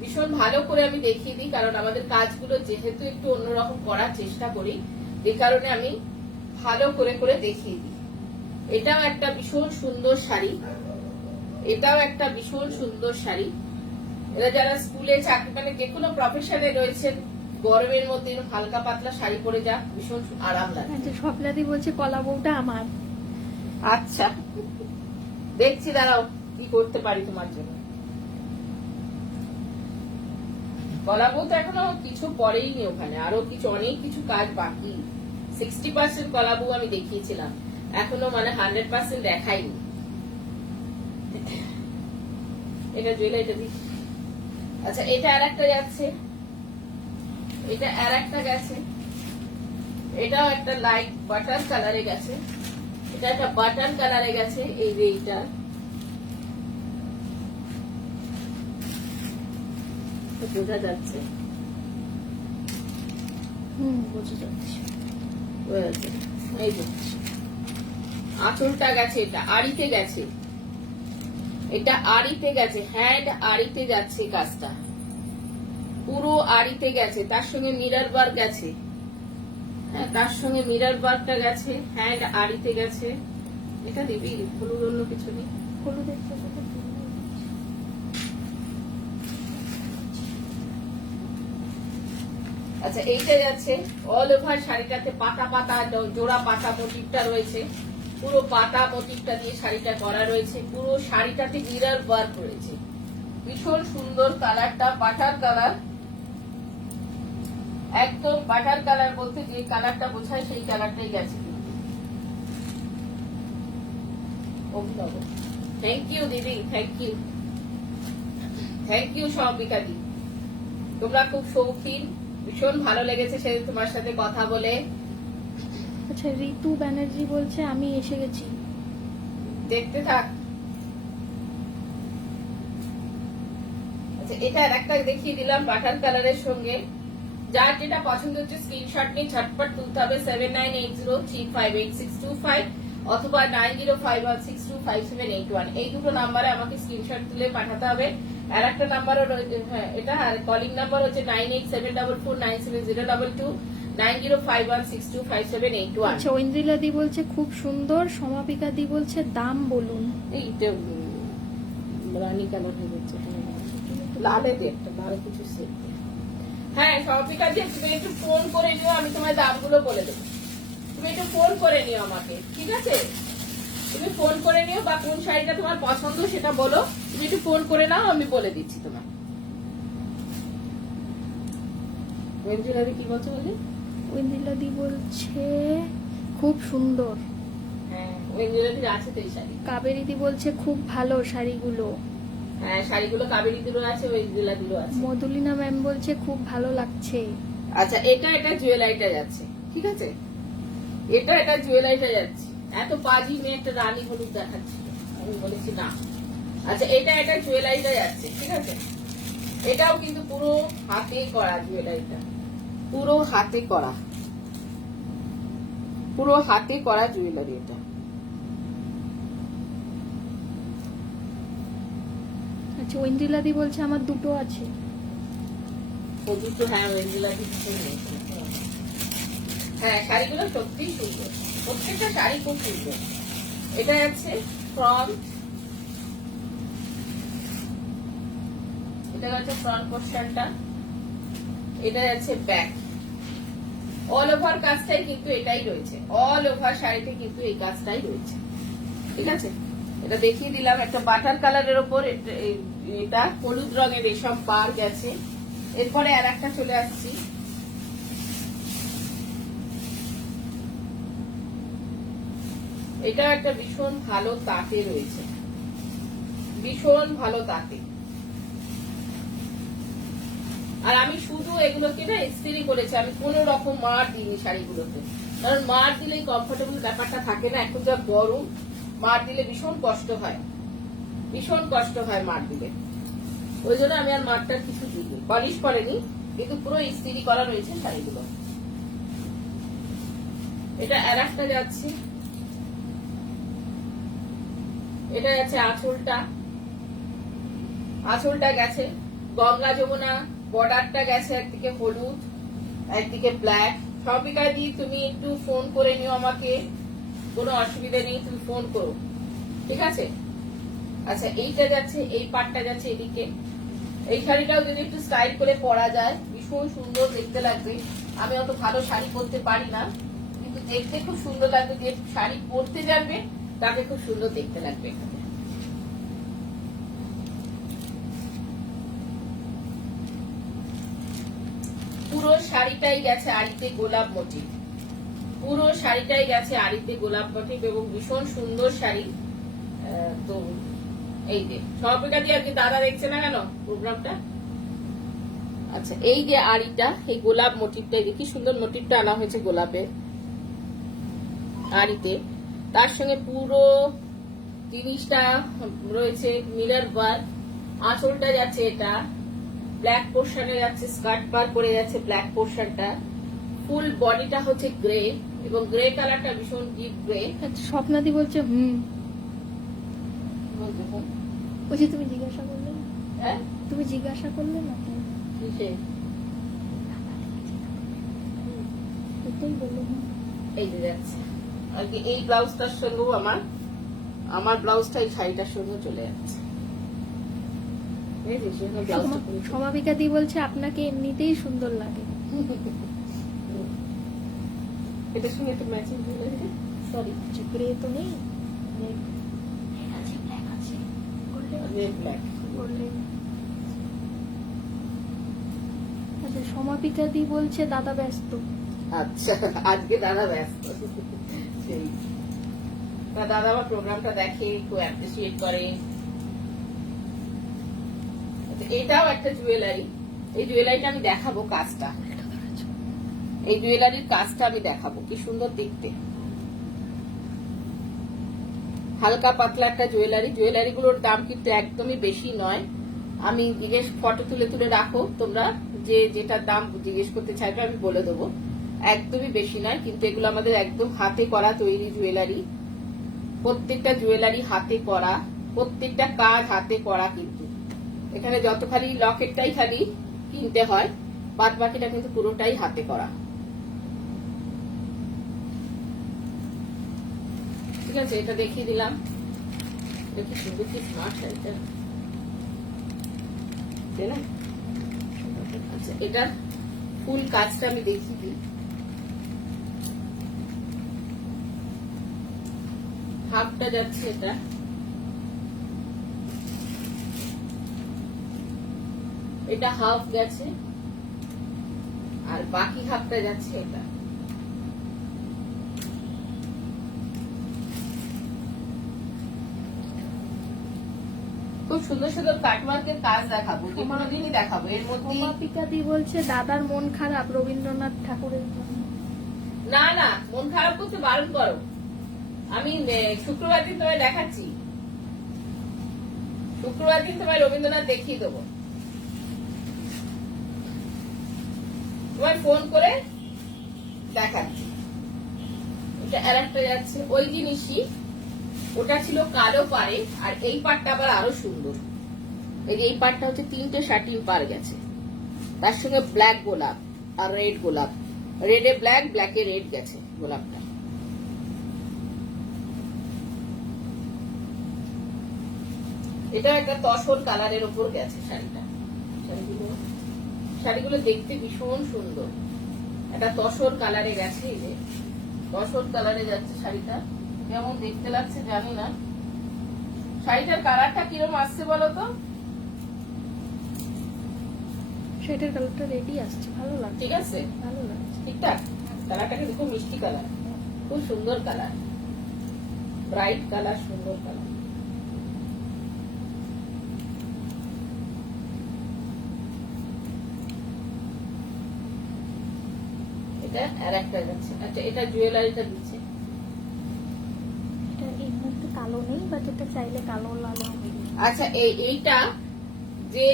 ভীষণ ভালো করে আমি দেখিয়ে দিই, কারণ আমাদের কাজগুলো যেহেতু একটু অন্যরকম করার চেষ্টা করি, এই কারণে আমি ভালো করে করে দেখিয়ে দিই। এটাও একটা ভীষণ সুন্দর শাড়ি, এটাও একটা ভীষণ সুন্দর শাড়ি। এরা যারা স্কুলে চাকরি, মানে যে কোনো প্রফেশনে রয়েছেন, গরমের মধ্যে হালকা পাতলা শাড়ি পরে যা ভীষণ আরাম লাগে। আচ্ছা, স্বপ্নাদি বলছে কলা বউটা আমার। আচ্ছা, দেখছি, দাঁড়াও কি করতে পারি তোমার জন্য। কলাবো তো এখনো কিছু পরেই নি, ওখানে আরো কিছু অনেক কিছু কাজ বাকি। 60% কলাবো আমি দেখিয়েছিলাম, এখনো মানে 100% দেখাইনি। এটা জুয়েলারিটা দিই। আচ্ছা, এটা আর একটা যাচ্ছে, এটা আর একটা গেছে, এটাও একটা লাইট বাটার কালারে গেছে, এটা একটা বাটার কালারে গেছে। এই যে এইটা বোঝা যাচ্ছে, বোঝা যাচ্ছে। এই যে আঁচলটা গেছে, এটা আড়িতে গেছে, এটা আড়িতে গেছে, হ্যান্ড আড়িতে যাচ্ছে কাজটা, পুরো আড়িতে গেছে, তার সঙ্গে মিরর ওয়ার্ক গেছে। হ্যাঁ, তার সঙ্গে মিরর ওয়ার্কটা গেছে, হ্যান্ড আড়িতে গেছে। এটা দিবি, হলুদ অন্য কিছু নেই, হলুদের আচ্ছা, এইটা যাচ্ছে অল ওভার শাড়িটাতে পাতা পাতা জোড়া পাতা মোটিভটা রয়েছে, পুরো পাতা মোটিভটা দিয়ে শাড়িটা করা রয়েছে, পুরো শাড়িটাতে মিরর ওয়ার্ক রয়েছে, ভীষণ সুন্দর। কালারটা বাটার কালার, একদম বাটার কালার বলতে যে কালারটা বোঝায় সেই কালারটাই গেছে। থ্যাংক ইউ দিদি, থ্যাংক ইউ, থ্যাংক ইউ সৌমিকা দি, তোমরা খুব শৌখিন, ভীষণ ভালো লেগেছে সেদিন তোমার সাথে কথা বলে। আচ্ছা, ঋতু ব্যানার্জি বলছে আমি এসে গেছি। দেখতে থাক। আচ্ছা, এটা আর একটা দেখিয়ে দিলাম বাটার কালারের সঙ্গে। যার যেটা পছন্দ হচ্ছে স্ক্রিনশট নিয়ে ঝটপট তুলতে হবে 7980358625 অথবা 9051625781। এই দুটো নাম্বারে আমাকে স্ক্রিনশট তুলে পাঠাতে হবে। আর একটা নাম্বারও রয়েছে, হ্যাঁ এটা, আর কলিং নাম্বার হচ্ছে 9874497022 9051625781। আচ্ছা, ঐন্দ্রিলা দি বলছে খুব সুন্দর, সমাপিকা দি বলছে দাম বলুন। এইটা রানী কালার হয়ে যাচ্ছে, লালে দিয়ে একটা ভালো কিছু সেট। হ্যাঁ সমাপিকা দিয়ে তুমি একটু ফোন করে নিও, আমি তোমার দামগুলো বলে দেবো। তুমি একটু ফোন করে নিও আমাকে, ঠিক আছে? তুমি ফোন করে নিও, বা কোন শাড়িটা তোমার পছন্দ সেটা বলো। তুমি একটু ফোন করে নাও, আমি বলে দিচ্ছি তোমার। ওয়েঞ্জেলাদি কি বলছো বলে? ঐন্দ্রিলা দি বলছে খুব সুন্দর। হ্যাঁ ওয়েঞ্জেলাদির আছে তো এই শাড়ি। কাবেরী দি বলছে খুব ভালো শাড়িগুলো। হ্যাঁ শাড়িগুলো কাবেরীদেরও আছে, ওয়েঞ্জেলাদিরও আছে। মধুলিনা ম্যাম বলছে খুব ভালো লাগছে। আচ্ছা, এটা জুয়েলারিটা যাচ্ছে, ঠিক আছে? এটা জুয়েলারিটা যাচ্ছে। এত পাজি মেয়ে একটা রানী হলুদ দেখাচ্ছি, আমি বলেছি না। আচ্ছা, এটা জুয়েলারিটা যাচ্ছে, ঠিক আছে? এটাও কিন্তু পুরো হাতে করা জুয়েলারিটা, পুরো হাতে করা, পুরো হাতে করা জুয়েলারি এটা। আচ্ছা, ঐন্দ্রিলা দি বলছে আমার দুটো আছে। ও দুটো, হ্যাঁ ওয়েঞ্জেলাদি দুটো নিয়েছে। হ্যাঁ শাড়িগুলো সত্যি সুন্দর, প্রত্যেকটা শাড়ি খুব সুন্দর। এটা আছে ফ্রন্ট, এটা হচ্ছে ফ্রন্ট পোর্শনটা, এটা আছে ব্যাক। অল ওভার কাজটাই কিন্তু এটাই রয়েছে, অল ওভার শাড়িতে কিন্তু এই কাজটাই রয়েছে, ঠিক আছে? এটা দেখিয়ে দিলাম, একটা বাটার কালারের ওপর এটা হলুদ রঙের রেশম পার গেছে। এরপরে আর একটা চলে আসছি, এটা একটা ভীষণ ভালো তাঁতে রয়েছে, ভীষণ ভালো তাঁতে। আর আমি শুধু এগুলোকে না ইস্ত্রি করেছি, আমি কোন রকম মার দিইনি শাড়িগুলোতে, কারণ মার দিলেই কমফোর্টেবল ব্যাপারটা থাকে না। এখন যা গরম, মার দিলে ভীষণ কষ্ট হয়, ভীষণ কষ্ট হয় মার দিলে। ওই জন্য আমি আর মারটা কিছু দিইনি, পলিশ করেনি, কিন্তু পুরো ইস্ত্রি করা রয়েছে শাড়িগুলো। এটা আর একটা যাচ্ছে, এটা যাচ্ছে আঁচলটা, আঁচলটা গেছে গঙ্গা যমুনা, বর্ডারটা গেছে একদিকে হলুদ একদিকে ব্ল্যাক। সবিকা দি তুমি একটু ফোন করে নিও আমাকে, কোনো অসুবিধা নেই, তুমি ফোন করো, ঠিক আছে? আচ্ছা, এইটা যাচ্ছে, এই পাটটা যাচ্ছে এদিকে। এই শাড়িটাও যদি একটু স্টাইল করে পরা যায় ভীষণ সুন্দর দেখতে লাগবে। আমি অত ভালো শাড়ি পরতে পারি না, কিন্তু দেখতে খুব সুন্দর লাগবে। যে শাড়ি পরতে যাবে তাকে খুব সুন্দর দেখতে লাগবে। পুরো শাড়িটাই গেছে আড়িতে গোলাপ মোটিভ, পুরো শাড়িটাই গেছে আড়িতে গোলাপ মোটিভ, এবং ভীষণ সুন্দর শাড়ি। তো এই যে সবিকা দিয়ে আর কি দাদা দেখছে না কেন প্রোগ্রামটা? আচ্ছা, এই যে আড়িটা, এই গোলাপ মোটিভটা, কি সুন্দর মোটিভটা আনা হয়েছে গোলাপের আড়িতে। তার সঙ্গে পুরো জিনিসটা রয়েছে মিরর ওয়ার্ক। আঁচলটা যাচ্ছে এটা ব্ল্যাক পোর্শনে যাচ্ছে, স্কার্ট পার করে যাচ্ছে ব্ল্যাক পোর্শনটা। ফুল বডিটা হচ্ছে গ্রে, এবং গ্রে কালারটা ভীষণ ডিপ গ্রে। আচ্ছা, স্বপ্নাদি বলছে বলছি তুমি জিজ্ঞাসা করলে না? হ্যাঁ তুমি জিজ্ঞাসা করলে না? কিসে? এটাই বললো। এই যে যাচ্ছে আর কি, এই ব্লাউজটার সঙ্গেও আমার ব্লাউজটা এই শাড়িটার সঙ্গে চলে যাচ্ছে। সমাপিকা দি বলছে আপনাকে এমনিতেই সুন্দর লাগে। এটার সঙ্গে একটু ম্যাচিং জুয়েলারি, সরি গ্রে তো নেই, ব্ল্যাক। আচ্ছা, সমাপিকা দি বলছে দাদা ব্যস্ত। আচ্ছা, আজকে দাদা ব্যস্ত। সেই দাদা আমার প্রোগ্রামটা দেখে, খুব অ্যাপ্রিসিয়েট করে। এটাও একটা জুয়েলারি, এই জুয়েলারিটা আমি দেখাবো কাজটা, এই জুয়েলারির কাজটা আমি দেখাবো, কি সুন্দর দেখতে। হালকা পাতলা একটা জুয়েলারি, জুয়েলারি গুলোর দাম কিন্তু একদমই বেশি নয়, আমি জিজ্ঞেস ফটো তুলে তুলে রাখো তোমরা, যে যেটার দাম জিজ্ঞেস করতে চাইবে আমি বলে দেবো। একদমই বেশি নয়, কিন্তু এগুলো আমাদের একদম হাতে করা তৈরি জুয়েলারি। প্রত্যেকটা জুয়েলারি হাতে করা, প্রত্যেকটা কাজ হাতে করা। কিন্তু এখানে যত খালি লকেটটাই খালি কিনতে হয়, বাদ বাকিটা কিন্তু পুরোটাই হাতে করা। ঠিক আছে, এটা দেখিয়ে দিলাম। দেখি সুন্দর কি স্মার্ট শাড়িটা, তাই না? আচ্ছা, এটার ফুল কাজটা আমি দেখিয়ে দিই। হাফটা যাচ্ছে এটা, এটা হাফ গেছে, আর বাকি হাফটা যাচ্ছে এটা। খুব সুন্দর সুন্দর কাটওয়ার্কের কাজ দেখাবো, যে কোনো দিনই দেখাবো। এর মধ্যে সমাপিকাদি বলছে দাদার মন খারাপ রবীন্দ্রনাথ ঠাকুরের জন্য। না না, মন খারাপ করতে বারণ করো। আমি শুক্রবার দিন তোমায় দেখাচ্ছি, শুক্রবার দিন তোমায় রবীন্দ্রনাথ দেখিয়ে দেবো। তোমায় ফোন করে দেখাচ্ছি। এটা আর একটা যাচ্ছে ওই জিনিসই, ওটা ছিল কালো পাড়ে, আর এই পাড়টা আবার আরো সুন্দর। এই পাড়টা হচ্ছে 3টে শাটিন পার গেছে, তার সঙ্গে ব্ল্যাক গোলাপ আর রেড গোলাপ, রেডে ব্ল্যাক, ব্ল্যাকে রেড গেছে গোলাপটা। এটা একটা তসর কালারের উপর গেছে শাড়িটা। শাড়িগুলো দেখতে ভীষণ সুন্দর। একটা তসর কালারে গেছে, এই যে তসর কালারে যাচ্ছে শাড়িটা। কেমন দেখতে লাগছে জানি না। শাড়িটার কালারটা কিরকম আসছে বলো তো? সেটার কালারটা রেডি আসছে, ভালো লাগছে। ঠিক আছে, ভালো লাগছে, ঠিকঠাক। কালারটা কিন্তু খুব মিষ্টি কালার, খুব সুন্দর কালার, ব্রাইট কালার, সুন্দর কালার। এটা আর একটা যাচ্ছে। আচ্ছা, এটা জুয়েলারিটা দিচ্ছে। এটা এই মুহূর্তে কালো নেই, বা যেটা চাইলে কালো লাল হবে। আচ্ছা, এইটা যে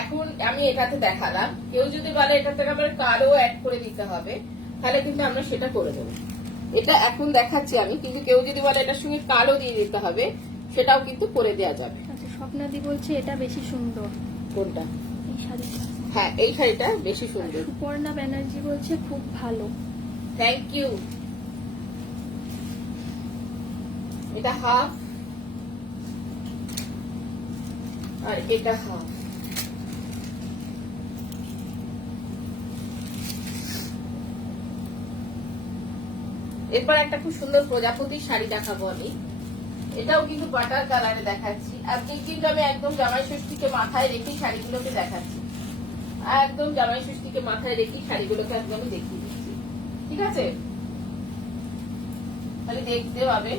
এখন আমি এটাতে দেখালাম, কেউ যদি বলে এটাতে আবার কালো অ্যাড করে দিতে হবে, তাহলে কিন্তু আমরা সেটা করে দেবো। এটা এখন দেখাচ্ছি আমি, কিন্তু কেউ যদি বলে এটার সঙ্গে কালো দিয়ে দিতে হবে, সেটাও কিন্তু করে দেওয়া যাবে। আচ্ছা, স্বপ্নাদি বলছে এটা বেশি সুন্দর। কোনটা? এই শাড়িটা। হ্যাঁ, এই শাড়িটা বেশি সুন্দর। সুপর্ণা ব্যানার্জি বলছে খুব ভালো। Thank you. এটা হাফ, আর এটা হাফ। এরপর একটা খুব সুন্দর প্রজাপতির শাড়ি দেখাবো আমি। এটাও কিন্তু বাটার কালারে দেখাচ্ছি। আজকে কিন্তু আমি একদম জামাই ষষ্ঠীকে মাথায় রেখে শাড়িগুলোকে দেখাচ্ছি, একদম জামাই ষষ্ঠীকে মাথায় রেখে শাড়িগুলোকে আজকে আমি দেখিয়ে দিচ্ছি। ঠিক আছে, তাহলে দেখতে পাবে।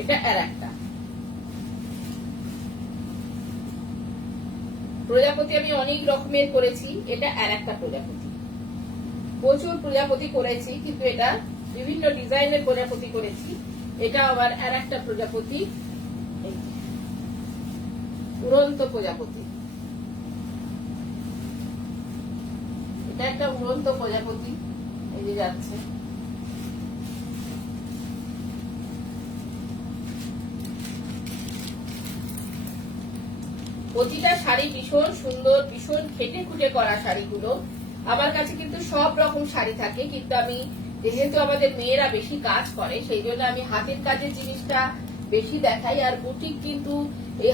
এটা আর একটা প্রজাপতি, আমি অনেক রকমের করেছি। এটা আর একটা প্রজাপতি, প্রচুর প্রজাপতি করেছি, কিন্তু এটা বিভিন্ন ডিজাইনের প্রজাপতি করেছি। এটা আবার আর একটা প্রজাপতি, উড়ন্ত প্রজাপতি। এটা একটা উড়ন্ত প্রজাপতি, এই যে যাচ্ছে। প্রতিটা শাড়ি ভীষণ সুন্দর, ভীষণ খেটে খুটে করা শাড়িগুলো। আমার কাছে কিন্তু সব রকম শাড়ি থাকে, কিন্তু আমি যেহেতু আমাদের মেয়েরা বেশি কাজ করে, সেই জন্য আমি হাতের কাজের জিনিসটা বেশি দেখাই। আর বুটিক কিন্তু এই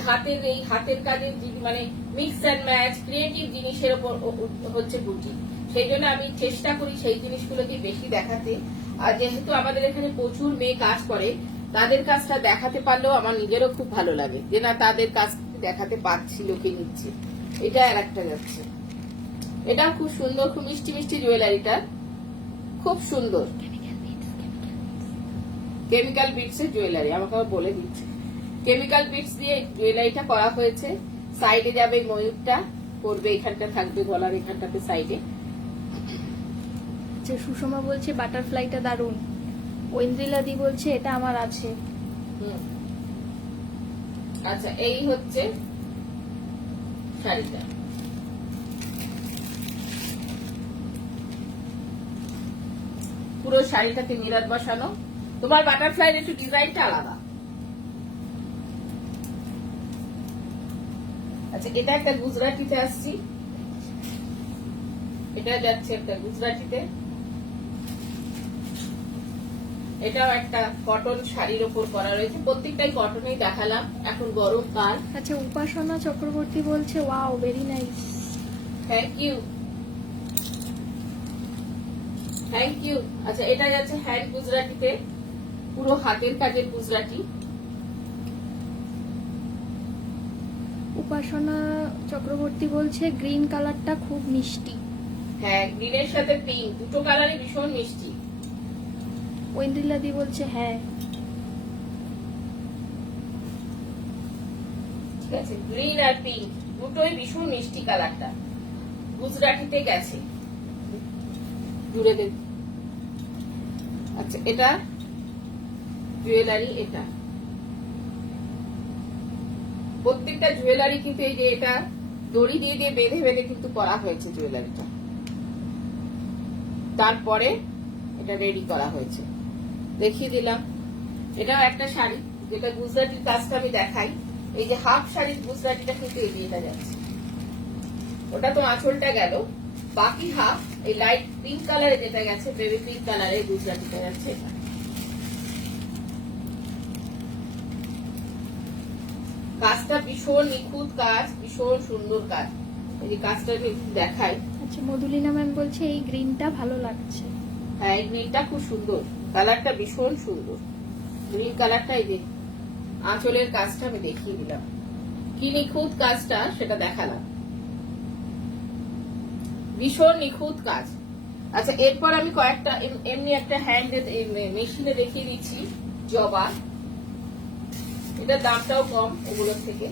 হাতের কাজের মানে মিক্স অ্যান্ড ম্যাচ ক্রিয়েটিভ জিনিসের উপর হচ্ছে বুটিক। সেই জন্য আমি চেষ্টা করি সেই জিনিসগুলোকে বেশি দেখাতে। আর যেহেতু আমাদের এখানে প্রচুর মেয়ে কাজ করে, তাদের কাজটা দেখাতে পারলেও আমার নিজেরও খুব ভালো লাগে, যে না তাদের কাজ দেখাতে পাচ্ছি, লোকে নিচ্ছে। এটা আর একটা যাচ্ছে। এটা খুব সুন্দর, খুব মিষ্টি মিষ্টি জুয়েলারিটা, খুব সুন্দর। কেমিক্যাল বিটস এর জুয়েলারি, আমাকে বলে দিচ্ছে। কেমিক্যাল বিটস দিয়ে জুয়েলারিটা করা হয়েছে। সাইডে যাবে ময়ূরটা, পড়বে, এখানটা থাকবে গলার এখানটাতে সাইডে। যে সুষমা বলছে বাটারফ্লাইটা দারুণ। ঐন্দ্রিলা দি বলছে এটা আমার আছে। হুম, আচ্ছা এই হচ্ছে শাড়িটা। পুরো শাড়িটাতে মিরর বসানো। তোমার বাটারফ্লাই একটু ডিজাইনটা আলাদা। আচ্ছা এটা একটা গুজরাটিতে আসছি, এটা যাচ্ছে একটা গুজরাটিতে। এটাও একটা কটন শাড়ির ওপর করা রয়েছে, প্রত্যেকটাই কটনেই দেখালাম। এখন গরম কাল। আচ্ছা উপাসনা চক্রবর্তী বলছে wow very nice. Thank you, thank you. আচ্ছা এটা যাচ্ছে হ্যান্ড গুজরাটিতে, পুরো হাতের কাজের গুজরাটি। উপাসনা চক্রবর্তী বলছে গ্রিন কালারটা খুব মিষ্টি। হ্যাঁ, গ্রিনের সাথে পিঙ্ক দুটো কালারই ভীষণ মিষ্টি। ঐন্দ্রিলা দি বলছে হ্যাঁ। ঠিক আছে, গ্রিন আর পিঙ্ক দুটোই ভীষণ মিষ্টি কালারটা। গুজরাটিতে গেছে দূরে দেখ। আচ্ছা এটা জুয়েলারি, এটা প্রত্যেকটা জুয়েলারি কিন্তু এই যে এটা দড়ি দিয়ে দিয়ে বেঁধে বেঁধে কিন্তু করা হয়েছে জুয়েলারিটা, তারপরে এটা রেডি করা হয়েছে। দেখিয়ে দিলাম। এটাও একটা শাড়ি যেটা গুজরাটির কাজটা আমি দেখাই। এই যে হাফ শাড়ির গুজরাটিটা কিন্তু এই বিয়েটা যাচ্ছে, ওটা তো আঁচলটা গেল, বাকি হাফ এই লাইট পিঙ্ক কালারে যেটা গেছে, বেবি পিঙ্ক কালারে গুজরাটিটা যাচ্ছে। এটা কাজটা ভীষণ নিখুঁত কাজ, ভীষণ সুন্দর কাজ। এই যে কাজটা আমি দেখাই। আচ্ছা মধুলিনা ম্যাম বলছে এই গ্রিনটা ভালো লাগছে। হ্যাঁ এই গ্রিনটা খুব সুন্দর, কালারটা ভীষণ সুন্দর। গ্রিন কালারটা এই যে আঁচলের কাজটা আমি দেখিয়ে দিলাম, কি নিখুঁত কাজটা সেটা দেখালাম, ভীষণ নিখুঁত কাজ। আচ্ছা এরপর আমি কয়েকটা এমনি একটা হ্যান্ড মেশিনে দেখিয়ে দিচ্ছি। জবা, এটার দামটাও কম ওগুলোর থেকে।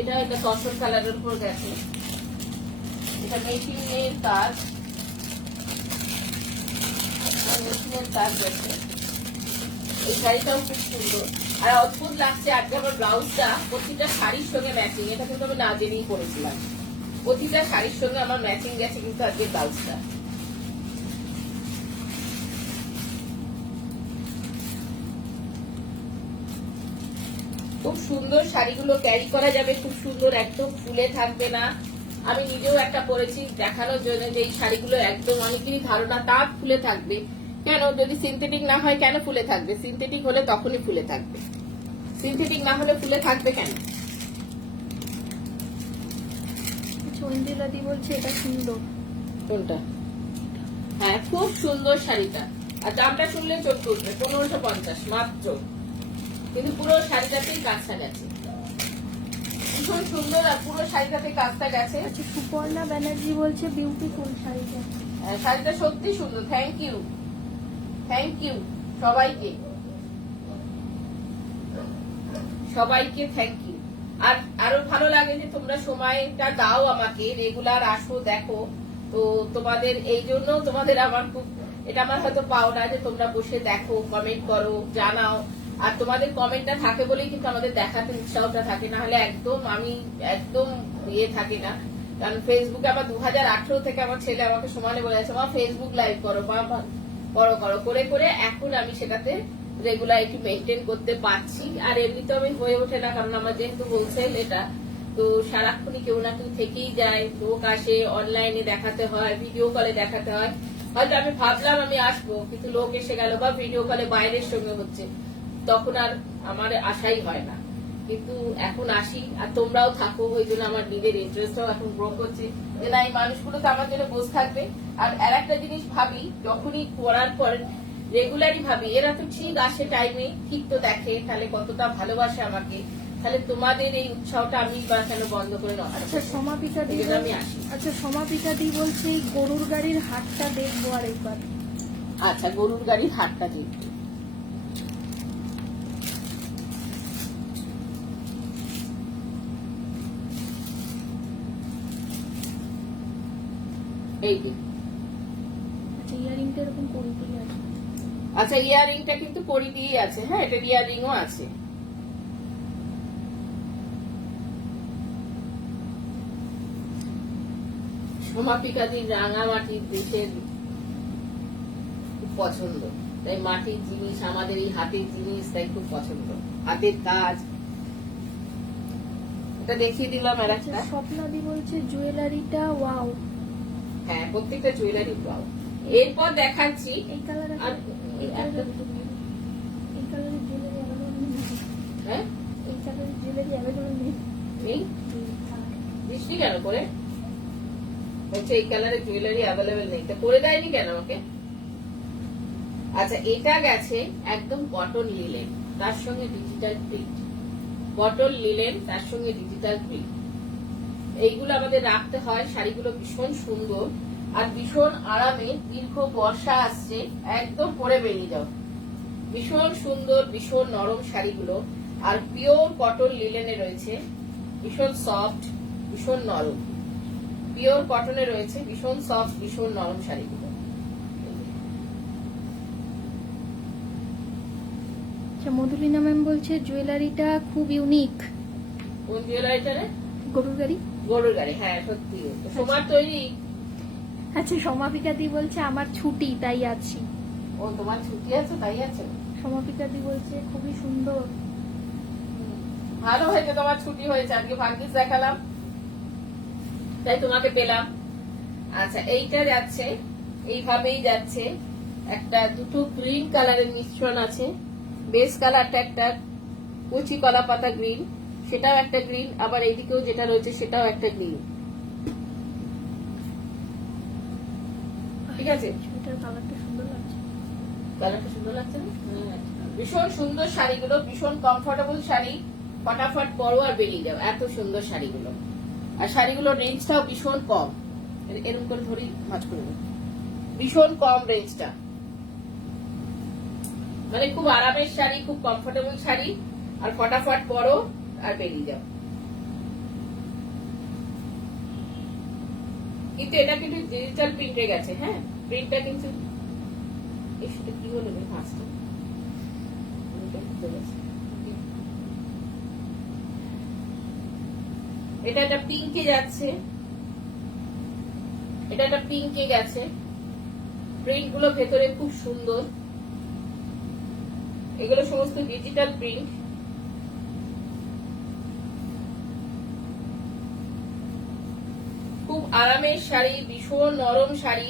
এটা একটা তসর কালারের উপর গেছে, এটা মেশিনের কাজ, মেশিনের কাজ গেছে। এই শাড়িটাও খুব সুন্দর আর অদ্ভুত লাগছে। আজকে আমার ব্লাউজটা প্রতিটা শাড়ির সঙ্গে ম্যাচিং, এটা কিন্তু আমি না জেনেই করেছিলাম। প্রতিটা শাড়ির সঙ্গে আমার ম্যাচিং গেছে কিন্তু আজকে ব্লাউজটা। খুব সুন্দর শাড়িগুলো ক্যারি করা যাবে, খুব সুন্দর, একদম ফুলে থাকবে না। আমি নিজেও একটা পরেছি দেখানোর জন্য যে এই শাড়িগুলো একদম অনেকেরই ধারণা তার ফুলে থাকবে। কেন? যদি সিনথেটিক না হয় কেন ফুলে থাকবে? সিনথেটিক হলে তখনই ফুলে থাকবে, সিনথেটিক না হলে ফুলে থাকবে কেন? ঐন্দ্রিলা দি বলছে এটা সুন্দর। কোনটা? হ্যাঁ খুব সুন্দর শাড়িটা। আর দামটা শুনলে চোখ উঠবে, 1550 মাত্র। কিন্তু পুরো শাড়িটাতেই কাজটা গেছে, ভীষণ সুন্দর। আর পুরো শাড়িটাতে কাজটা গেছে। আচ্ছা সুপর্ণা ব্যানার্জি বলছে বিউটিফুল শাড়িটা। শাড়িটা সত্যি সুন্দর। থ্যাংক ইউ, থ্যাংক ইউ সবাইকে, সবাইকে থ্যাংক ইউ। আর আরো ভালো লাগে যে তোমরা সময়টা দাও আমাকে, রেগুলার আসো দেখো। তো তোমাদের এই জন্য তোমাদের আমার খুব, এটা আমার হয়তো পাওনা যে তোমরা বসে দেখো, কমেন্ট করো, জানাও। আর তোমাদের কমেন্টটা থাকে বলেই কিন্তু আমাদের দেখাতে উৎসাহটা থাকে, না হলে একদম আমি একদম ইয়ে থাকি না। কারণ ফেসবুকে আমার 2018 থেকে আমার ছেলে আমাকে সমানে বলে আছে, মা ফেসবুক লাইভ করো, মা করো করো করে করে এখন আমি সেটাতে রেগুলারিটি মেনটেন করতে পারছি। আর এমনিতে আমি হয়ে ওঠে না, কারণ আমার যেহেতু হোলসেল এটা, তো সারাক্ষণই কেউ না কেউ থেকেই যায়, লোক আসে, অনলাইনে দেখাতে হয়, ভিডিও কলে দেখাতে হয়। হয়তো আমি ভাবলাম আমি আসবো, কিন্তু লোক এসে গেল বা ভিডিও কলে বাইরের সঙ্গে হচ্ছে, তখন আর আমার আশাই হয় না। কিন্তু এখন আসি আর তোমরাও থাকো, ওই জন্য আমার নিজের ইন্টারেস্টও এখন গ্রো করছে যে না এই মানুষগুলো তো আমার জন্য বসে থাকবে। আর একটা জিনিস ভাবি, যখনই করার পর রেগুলারই ভাবি এরা তো ঠিক আসে টাইমে, ঠিক তো দেখে, তাহলে কতটা ভালোবাসে আমাকে, তাহলে তোমাদের এই উৎসাহটা আমি বা কেন বন্ধ করে নষ্ট করব? আচ্ছা সমাপিকা দি, আমি আসি। আচ্ছা সমাপিকা দি বলছে এই গরুর গাড়ির হাটটা দেখবো আরেকবার। আচ্ছা গরুর গাড়ির হাটটা দেখবো। এই যে আচ্ছা ইয়ারিংটা এরকম করে দিলে আছে। আচ্ছা ইয়ারিংটা কিন্তু করি দিয়ে আছে, হ্যাঁ এটা ইয়ারিংও আছে। সোমাপিকাদির রাঙামাটির দেশের খুব পছন্দ, তাই মাটির জিনিস আমাদের এই হাতের জিনিস তাই খুব পছন্দ, হাতের কাজ। এটা দেখিয়ে দিলাম আর আচ্ছা একটা। স্বপ্নাদি বলছে জুয়েলারিটা ওয়াও। হ্যাঁ প্রত্যেকটা জুয়েলারি পাও। এরপর দেখাচ্ছি এই কালার আর এই কালারের জুয়েলারি অ্যাভেলেবল নেই। হ্যাঁ এই কালারের জুয়েলারি অ্যাভেলেবল নেই। এই বৃষ্টি কেন করে বলছে এই কালারের জুয়েলারি অ্যাভেলেবেল নেই, তা করে দেয়নি কেন আমাকে? আচ্ছা এটা গেছে একদম কটন লিলেন, তার সঙ্গে ডিজিটাল প্রিন্ট। কটন লিলেন তার সঙ্গে ডিজিটাল প্রিন্ট, এইগুলো আমাদের রাখতে হয়। শাড়িগুলো ভীষণ সুন্দর আর ভীষণ আরামে। দীর্ঘ বর্ষা আসছে, একদম পরে বেরিয়ে যাও। ভীষণ সুন্দর ভীষণ নরম শাড়িগুলো, আর পিওর কটন লিলেনে রয়েছে, ভীষণ সফট ভীষণ নরম। পিওর কটনে রয়েছে ভীষণ সফট ভীষণ নরম শাড়িগুলো। আচ্ছা মধুলিনা ম্যাম বলছে জুয়েলারিটা খুব ইউনিক। কোন জুয়েলারিটা রে? গরুর গাড়ি। গরুর গাড়ি, হ্যাঁ সত্যি তো সোমার তৈরি। আচ্ছা সমাপিকা দি বলছে আমার ছুটি তাই আছি। ও তোমার ছুটি আছে তাই আছে? সমাপিকা দি বলছে খুবই সুন্দর। ভালো হয়েছে তোমার ছুটি হয়েছে, আজকে ভাগ্যিস দেখালাম তাই তোমাকে পেলাম। আচ্ছা এইটা যাচ্ছে এইভাবেই যাচ্ছে, একটা দুটো গ্রিন কালারের মিশ্রণ আছে। বেস কালারটা একটা কচি কলা পাতা গ্রিন, সেটাও একটা গ্রিন, আবার এইদিকেও যেটা রয়েছে সেটাও একটা গ্রিন। ঠিক আছে, এটার কালারটা সুন্দর লাগছে। কালারটা সুন্দর লাগছে না? ভীষণ সুন্দর শাড়িগুলো, ভীষণ কমফোর্টেবল শাড়ি, ফটাফট পরো আর বেরিয়ে যাও, এত সুন্দর শাড়িগুলো। আর শাড়িগুলোর রেঞ্জটাও ভীষণ কম, এরকম করে ধরি ভাঁজ করে দেবো। ভীষণ কম রেঞ্জটা, মানে খুব আরামের শাড়ি, খুব কমফোর্টেবল শাড়ি, আর ফটাফট পরো আর বেরিয়ে যাও। কিন্তু এটা কিন্তু ডিজিটাল প্রিন্টে গেছে, হ্যাঁ প্রিন্টটা কিন্তু সেটা কি হলো রে ভাঁজটা? এটা একটা পিঙ্কে যাচ্ছে, এটা একটা পিঙ্কে গেছে। প্রিন্ট গুলো ভেতরে খুব সুন্দর, এগুলো সমস্ত ডিজিটাল প্রিন্ট। খুব আরামের শাড়ি, ভীষণ নরম শাড়ি।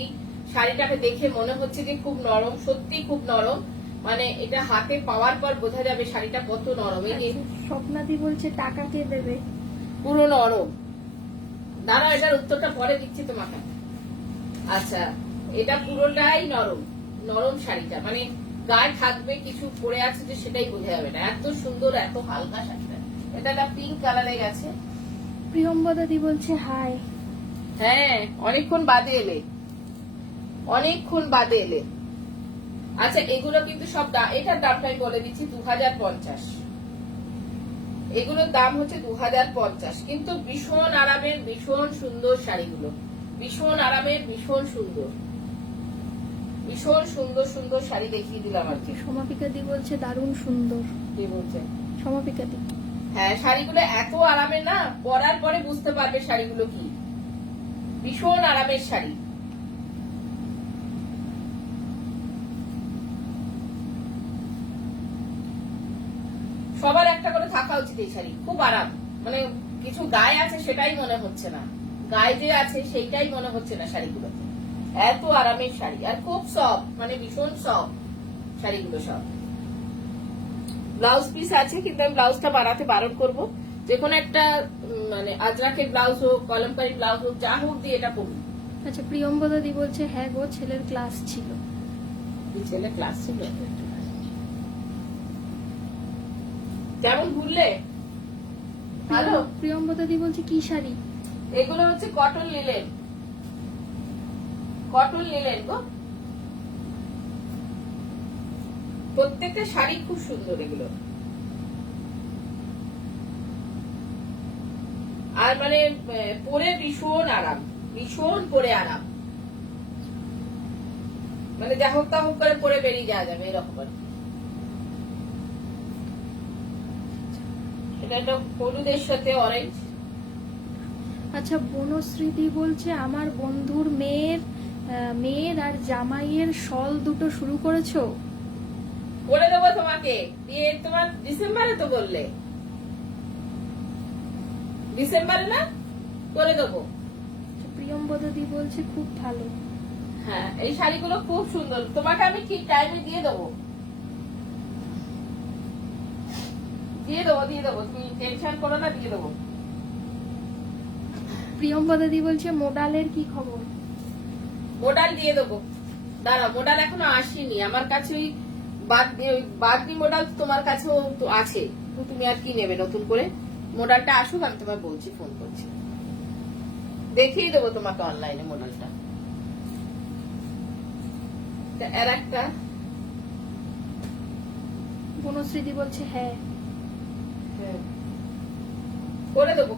শাড়িটাকে দেখে মনে হচ্ছে যে খুব নরম, সত্যি খুব নরম, মানে এটা হাতে পাওয়ার পর বোঝা যাবে শাড়িটা কত নরম। এই যে স্বপ্নাদি বলছে টাকা কে দেবে? পুরো নরম। দাঁড়াও এটার উত্তরটা পরে দিচ্ছি তোমাকে। আচ্ছা এটা পুরোটাই নরম, নরম শাড়িটা মানে গায়ে থাকবে কিছু পরে আছে যে সেটাই বোঝা যাবে না, এত সুন্দর এত হালকা শাড়িটা। এটা একটা পিঙ্ক কালারে গেছে। প্রিয়ম্বদাদি বলছে হাই। হ্যাঁ অনেকক্ষণ বাদে এলে, অনেকক্ষণ বাদে এলে। আচ্ছা এগুলো কিন্তু সব এটার দামটা আমি বলে দিচ্ছি 2050। এগুলোর দাম হচ্ছে 2050, কিন্তু ভীষণ আরামের ভীষণ সুন্দর শাড়িগুলো, ভীষণ আরামের ভীষণ সুন্দর, ভীষণ সুন্দর সুন্দর শাড়ি দেখিয়ে দিলাম আর কি। সমাপিকা দি বলছে দারুণ সুন্দর। কি বলছে? সমাপিকা দি হ্যাঁ শাড়িগুলো এত আরামের না, পরার পরে বুঝতে পারবে শাড়িগুলো কি, ভীষণ আরামের শাড়ি। সবার একটা করে থাকা উচিত এই শাড়ি, খুব আরাম। মানে কিছু গায়ে আছে সেটাই মনে হচ্ছে না, গায়ে যে আছে সেইটাই মনে হচ্ছে না শাড়িগুলোতে, এত আরামের শাড়ি। আর খুব সফট, মানে ভীষণ সফট শাড়িগুলো সব। ব্লাউজ পিস আছে, কিন্তু আমি ব্লাউজটা বানাতে বারণ করবো। যে কোনো একটা মানে আজরাকের ব্লাউজ হোক, কলমকারি ব্লাউজ হোক, যা হোক দিয়ে এটা পরবো। আচ্ছা প্রিয়ম্বদাদি বলছে হ্যাঁ গো ছেলের ক্লাস ছিল। ছেলে ক্লাস ছিল? কেমন ঘুরলে? ভালো। প্রিয়ম্বদাদি বলছে কি শাড়ি? এগুলো হচ্ছে কটন লিলেন, কটন লিলেন গো। প্রত্যেকটা শাড়ি খুব সুন্দর এগুলো, আর মানে পরে ভীষণ আরাম, ভীষণ পরে আরাম। মানে যা হোক তা হোক করে পরে বেরিয়ে যাওয়া যাবে এরকম আর কি। এটা একটা হলুদের সাথে অরেঞ্জ। আচ্ছা, বনশ্রীদি বলছে আমার বন্ধুর মেয়ের আর জামাইয়ের শল দুটো শুরু করেছো? করে দেবো তোমাকে, বিয়ে তোমার ডিসেম্বরে তো বললে, ডিসেম্বরে না, করে দেবো। প্রিয়ম্বদি বলছে খুব ভালো। হ্যাঁ, এই শাড়িগুলো খুব সুন্দর, তোমাকে আমি ঠিক টাইমে দিয়ে দেবো, দিয়ে দেবো, তুমি টেনশন করো না, দিয়ে দেবো। প্রিয়ম্বদি বলছে মোডালের কি খবর? মোডাল দিয়ে দেবো, দাঁড়াও, মোডাল এখনো আসেনি আমার কাছে। ওই বাগনি মোডাল তোমার কাছেও তো আছে, তো তুমি আর কি নেবে নতুন করে? মোডালটা আসুক, আমি তোমায় বলছি, ফোন করছি, দেখিয়ে দেবো তোমাকে অনলাইনে মোডালটা। এর একটা বনশ্রীদি বলছে হ্যাঁ, করে দেবো।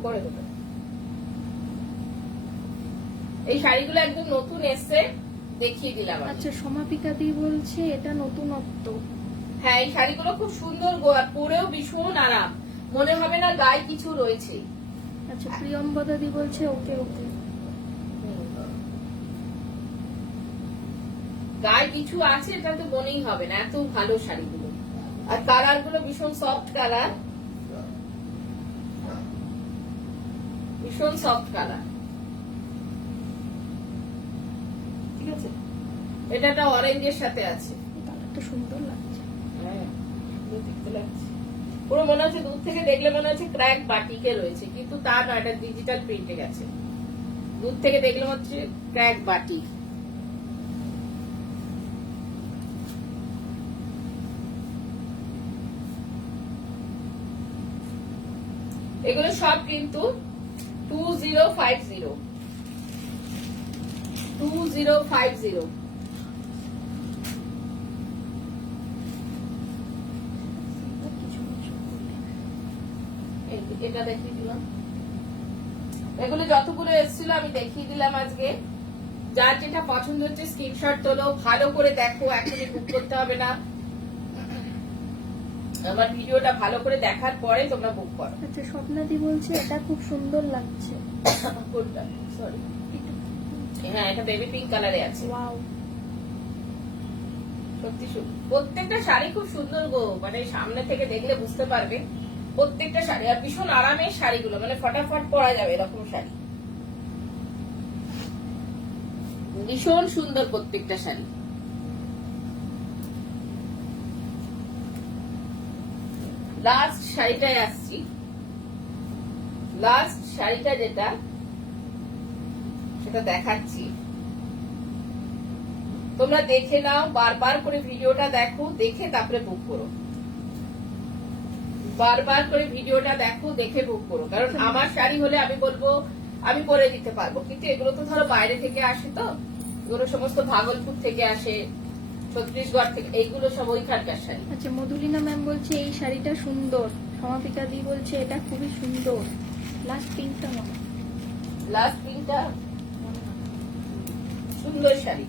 এই শাড়িগুলো একদম নতুন এসছে, দেখিয়ে দিলাম আমি। আচ্ছা, সমাপিকাদি বলছে এটা নতুনত্ব। হ্যাঁ, এই শাড়িগুলো খুব সুন্দর গো, আর পরেও ভীষণ আরাম, মনে হবে না গায়ে কিছু রয়েছে। আচ্ছা, প্রিয়ম্বদাদি বলছে ওকে ওকে। গায়ে কিছু আছে এটা তো মনেই হবে না, এত ভালো শাড়িগুলো। আর কালার গুলো ভীষণ সফট কালার, ভীষণ সফট কালার। ঠিক আছে, এটা একটা অরেঞ্জের সাথে আছে, কালারটা সুন্দর লাগছে। হ্যাঁ, সুন্দর দেখতে লাগছে। পুরো মনে হচ্ছে, দূর থেকে দেখলে মনে হচ্ছে ক্র্যাক বাটিকে রয়েছে, কিন্তু তা না, এটা ডিজিটাল প্রিন্টে গেছে। দূর থেকে দেখলে হচ্ছে ক্র্যাক বাটিক। এগুলো সব কিন্তু 2050 2050। এটা দেখিয়ে দিলাম, এগুলো যতগুলো এসেছিল আমি দেখিয়ে দিলাম আজকে। যার যেটা পছন্দ হচ্ছে স্ক্রিনশট তোলো, ভালো করে দেখো, এখনই বুক করতে হবে না, আমার ভিডিওটা ভালো করে দেখার পরে তোমরা বুক করো। আচ্ছা, স্বপ্নাদি বলছে এটা খুব সুন্দর লাগছে। কোনটা? সরি, হ্যাঁ, এটা বেবি পিঙ্ক কালারে আছে। ওয়াও, সত্যি প্রত্যেকটা শাড়ি খুব সুন্দর গো, মানে সামনে থেকে দেখলে বুঝতে পারবে প্রত্যেকটা শাড়ি। আর ভীষণ আরামের শাড়িগুলো, মানে ফটাফট পরা যাবে এরকম শাড়ি, ভীষণ সুন্দর প্রত্যেকটা শাড়ি। লাস্ট শাড়িটায় আসছি, লাস্ট শাড়িটা যেটা সেটা দেখাচ্ছি, তোমরা দেখে নাও, বারবার করে ভিডিওটা দেখো, দেখে তারপরে বুক করো, বারবার করে ভিডিওটা দেখো, দেখে বুক করো। কারণ আমার শাড়ি হলে আমি বলবো আমি পরে দিতে পারবো, কিন্তু এগুলো তো ধরো বাইরে থেকে আসে, তো এগুলো সমস্ত ভাগলপুর থেকে আসে, ছত্তিশগড় থেকে, এইগুলো সব ওইখানকার শাড়ি। আচ্ছা, মধুলিনা ম্যাম বলছে এই শাড়িটা সুন্দর। সমাপিকাদি বলছে এটা খুবই সুন্দর। লাস্ট পিঙ্কটা মনে, লাস্ট পিঙ্কটা সুন্দর শাড়ি,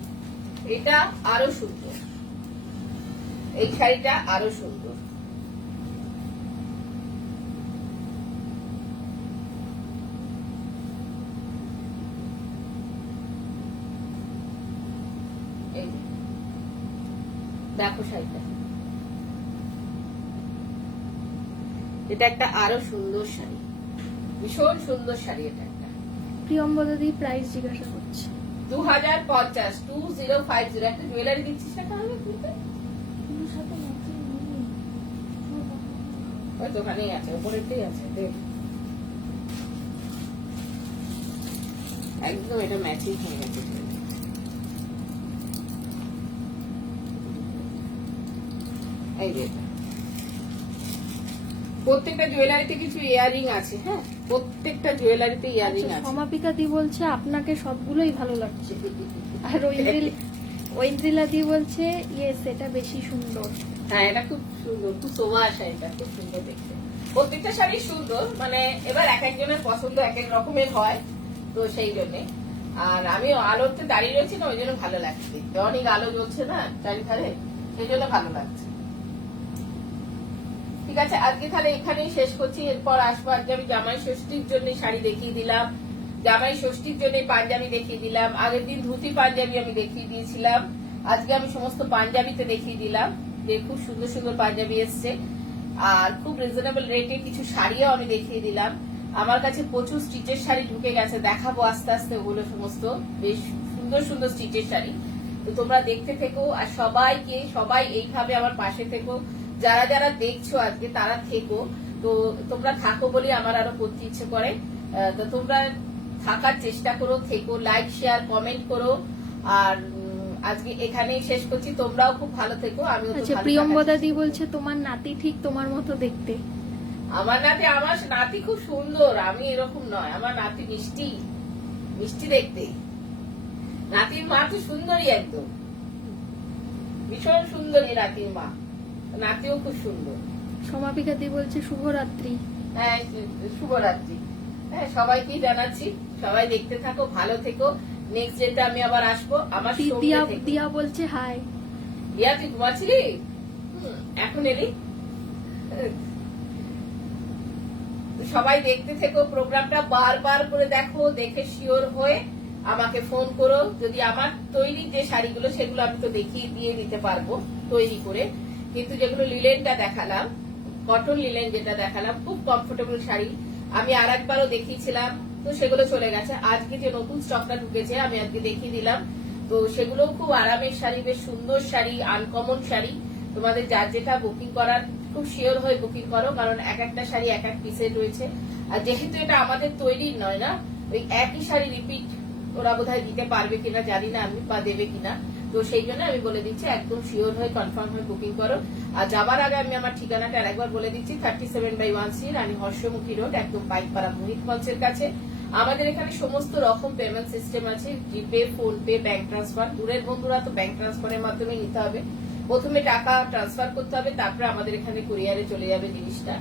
এটা আরো সুন্দর, এই শাড়িটা আরো সুন্দর। এই দেখো শাড়িটা, এটা একটা আরো সুন্দর শাড়ি, ভীষণ সুন্দর শাড়ি। এটা একটা প্রিয়ম্বদাদি প্রাইস জিজ্ঞাসা করছে। 2050 2050। একটা জুয়েলারি দিচ্ছিস না তাহলে তুই তো? হয়তো ওখানেই আছে, ওপরেরটাই আছে, দেখ একদম এটা ম্যাচিং হয়ে গেছে। এই যে প্রত্যেকটা জুয়েলারিতে কিছু ইয়ারিং আছে, হ্যাঁ, প্রত্যেকটা জুয়েলারিতে ইয়ারিং আছে। সমাপিকাদি বলছে আপনাকে সবগুলোই ভালো লাগছে। আর ঐন্দ্রিলাদি বলছে ইয়েস, এটা বেশি সুন্দর। হ্যাঁ, এটা খুব সুন্দর, খুব শোভা শাড়িটা খুব সুন্দর দেখতে। প্রত্যেকটা শাড়ি সুন্দর, মানে এবার এক একজনের পছন্দ এক এক রকমের হয়, তো সেই জন্য আর আমি আলোতে দাঁড়িয়ে রয়েছি না, ওই জন্য ভালো লাগছে, অনেক আলো জ্বলছে না চারিধারে, সেই জন্য ভালো লাগছে। ঠিক আছে, আজকে তাহলে এখানেই শেষ করছি। এরপর আসবো, আজকে আমি জামাই ষষ্ঠীর জন্য শাড়ি দেখিয়ে দিলাম, জামাই ষষ্ঠীর জন্য পাঞ্জাবি দেখিয়ে দিলাম, আগের দিন ধুতি পাঞ্জাবি আমি দেখিয়ে দিয়েছিলাম, আজকে আমি সমস্ত পাঞ্জাবিতে দেখিয়ে দিলাম যে খুব সুন্দর সুন্দর পাঞ্জাবি এসছে। আর খুব রিজনেবল রেটে কিছু শাড়িও আমি দেখিয়ে দিলাম। আমার কাছে প্রচুর স্টিচের শাড়ি ঢুকে গেছে, দেখাবো আস্তে আস্তে ওগুলো সমস্ত, বেশ সুন্দর সুন্দর স্টিচের শাড়ি। তো তোমরা দেখতে থেকো, আর সবাই এইভাবে আমার পাশে থেকো, যারা যারা দেখছো আজকে তারা থেকো। তো তোমরা থাকো বলে আমার আরো করতে ইচ্ছে করে। তো তোমরা থাকার চেষ্টা করো, থেকো, লাইক শেয়ার কমেন্ট করো। আর আজকে এখানেই শেষ করছি, তোমরাও খুব ভালো থেকো, আমিও তো আচ্ছা, ভালো প্রিয়ম্বদা থাকার দি বলছে তোমার নাতি ঠিক তোমার মতো দেখতে। আমার নাতি খুব সুন্দর, আমি এরকম নয়, আমার নাতি মিষ্টি মিষ্টি দেখতে। নাতির মা তো সুন্দরী, একদম ভীষণ সুন্দরী নাতির মা, নাতিও খুব সুন্দর। সমাপিকা দি বলছে শুভরাত্রি। হ্যাঁ, শুভরাত্রি। হ্যাঁ, সবাইকেই জানাচ্ছি, সবাই দেখতে থাকো, ভালো থেকো। নেক্সট ডেতে আমি আবার আসবো, আমার সঙ্গে থেকো। দিয়া বলছে হাই। দিয়া, তুই ঘুমাচ্ছিলি? এখন এলি? সবাই দেখতে থেকো, প্রোগ্রামটা বারবার করে দেখো, দেখে শিওর হয়ে আমাকে ফোন করো। যদি আমার তৈরি যে শাড়িগুলো, সেগুলো আমি তো দেখিয়ে দিয়ে দিতে পারবো তৈরি করে, কিন্তু যেগুলো লিলেনটা দেখালাম, কটন লিলেন যেটা দেখালাম, খুব কমফোর্টেবল শাড়ি, আমি আর একবারও দেখিয়েছিলাম, তো সেগুলো চলে গেছে। আজকে যে নতুন স্টকটা ঢুকেছে আমি আজকে দেখিয়ে দিলাম, তো সেগুলো খুব আরামের শাড়ি, বেশ সুন্দর শাড়ি, আনকমন শাড়ি। তোমাদের যার যেটা বুকিং করার খুব শিওর হয়ে বুকিং করো, কারণ এক একটা শাড়ি এক এক পিসের রয়েছে। আর যেহেতু এটা আমাদের তৈরি নয় না, ওই একই শাড়ি রিপিট ওরা বোধহয় দিতে পারবে কিনা জানি না আমি, বা দেবে কিনা, তো সেই জন্য আমি বলে দিচ্ছি একদম শিওর হয়ে কনফার্ম হয়ে বুকিং করো। আর যাবার আগে আমি আমার ঠিকানাটা আরেকবার বলে দিচ্ছি, 37/1C রানী হর্ষমুখী রোড, একদম পাইকপাড়া মোহিত মঞ্চের কাছে। আমাদের এখানে সমস্ত রকম পেমেন্ট সিস্টেম আছে, জিপে, ফোন পে, ব্যাংক ট্রান্সফার। দূরের বন্ধুরা তো ব্যাংক ট্রান্সফারের মাধ্যমে নিতে হবে, প্রথমে টাকা ট্রান্সফার করতে হবে, তারপরে আমাদের এখানে কুরিয়ারে চলে যাবে জিনিসটা।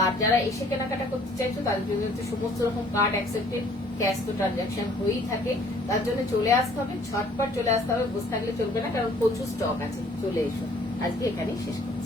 আর যারা এসে কেনাকাটা করতে চাইছো তাদের জন্য হচ্ছে সমস্ত রকম কার্ড অ্যাকসেপ্টেড, ক্যাশ তো ট্রানজাকশন হয়েই থাকে। তার জন্য চলে আসতে হবে, ঝটপট চলে আসতে হবে, বসে থাকলে চলবে না, কারণ প্রচুর স্টক আছে। চলে এসো, আজকে এখানেই শেষ করবো।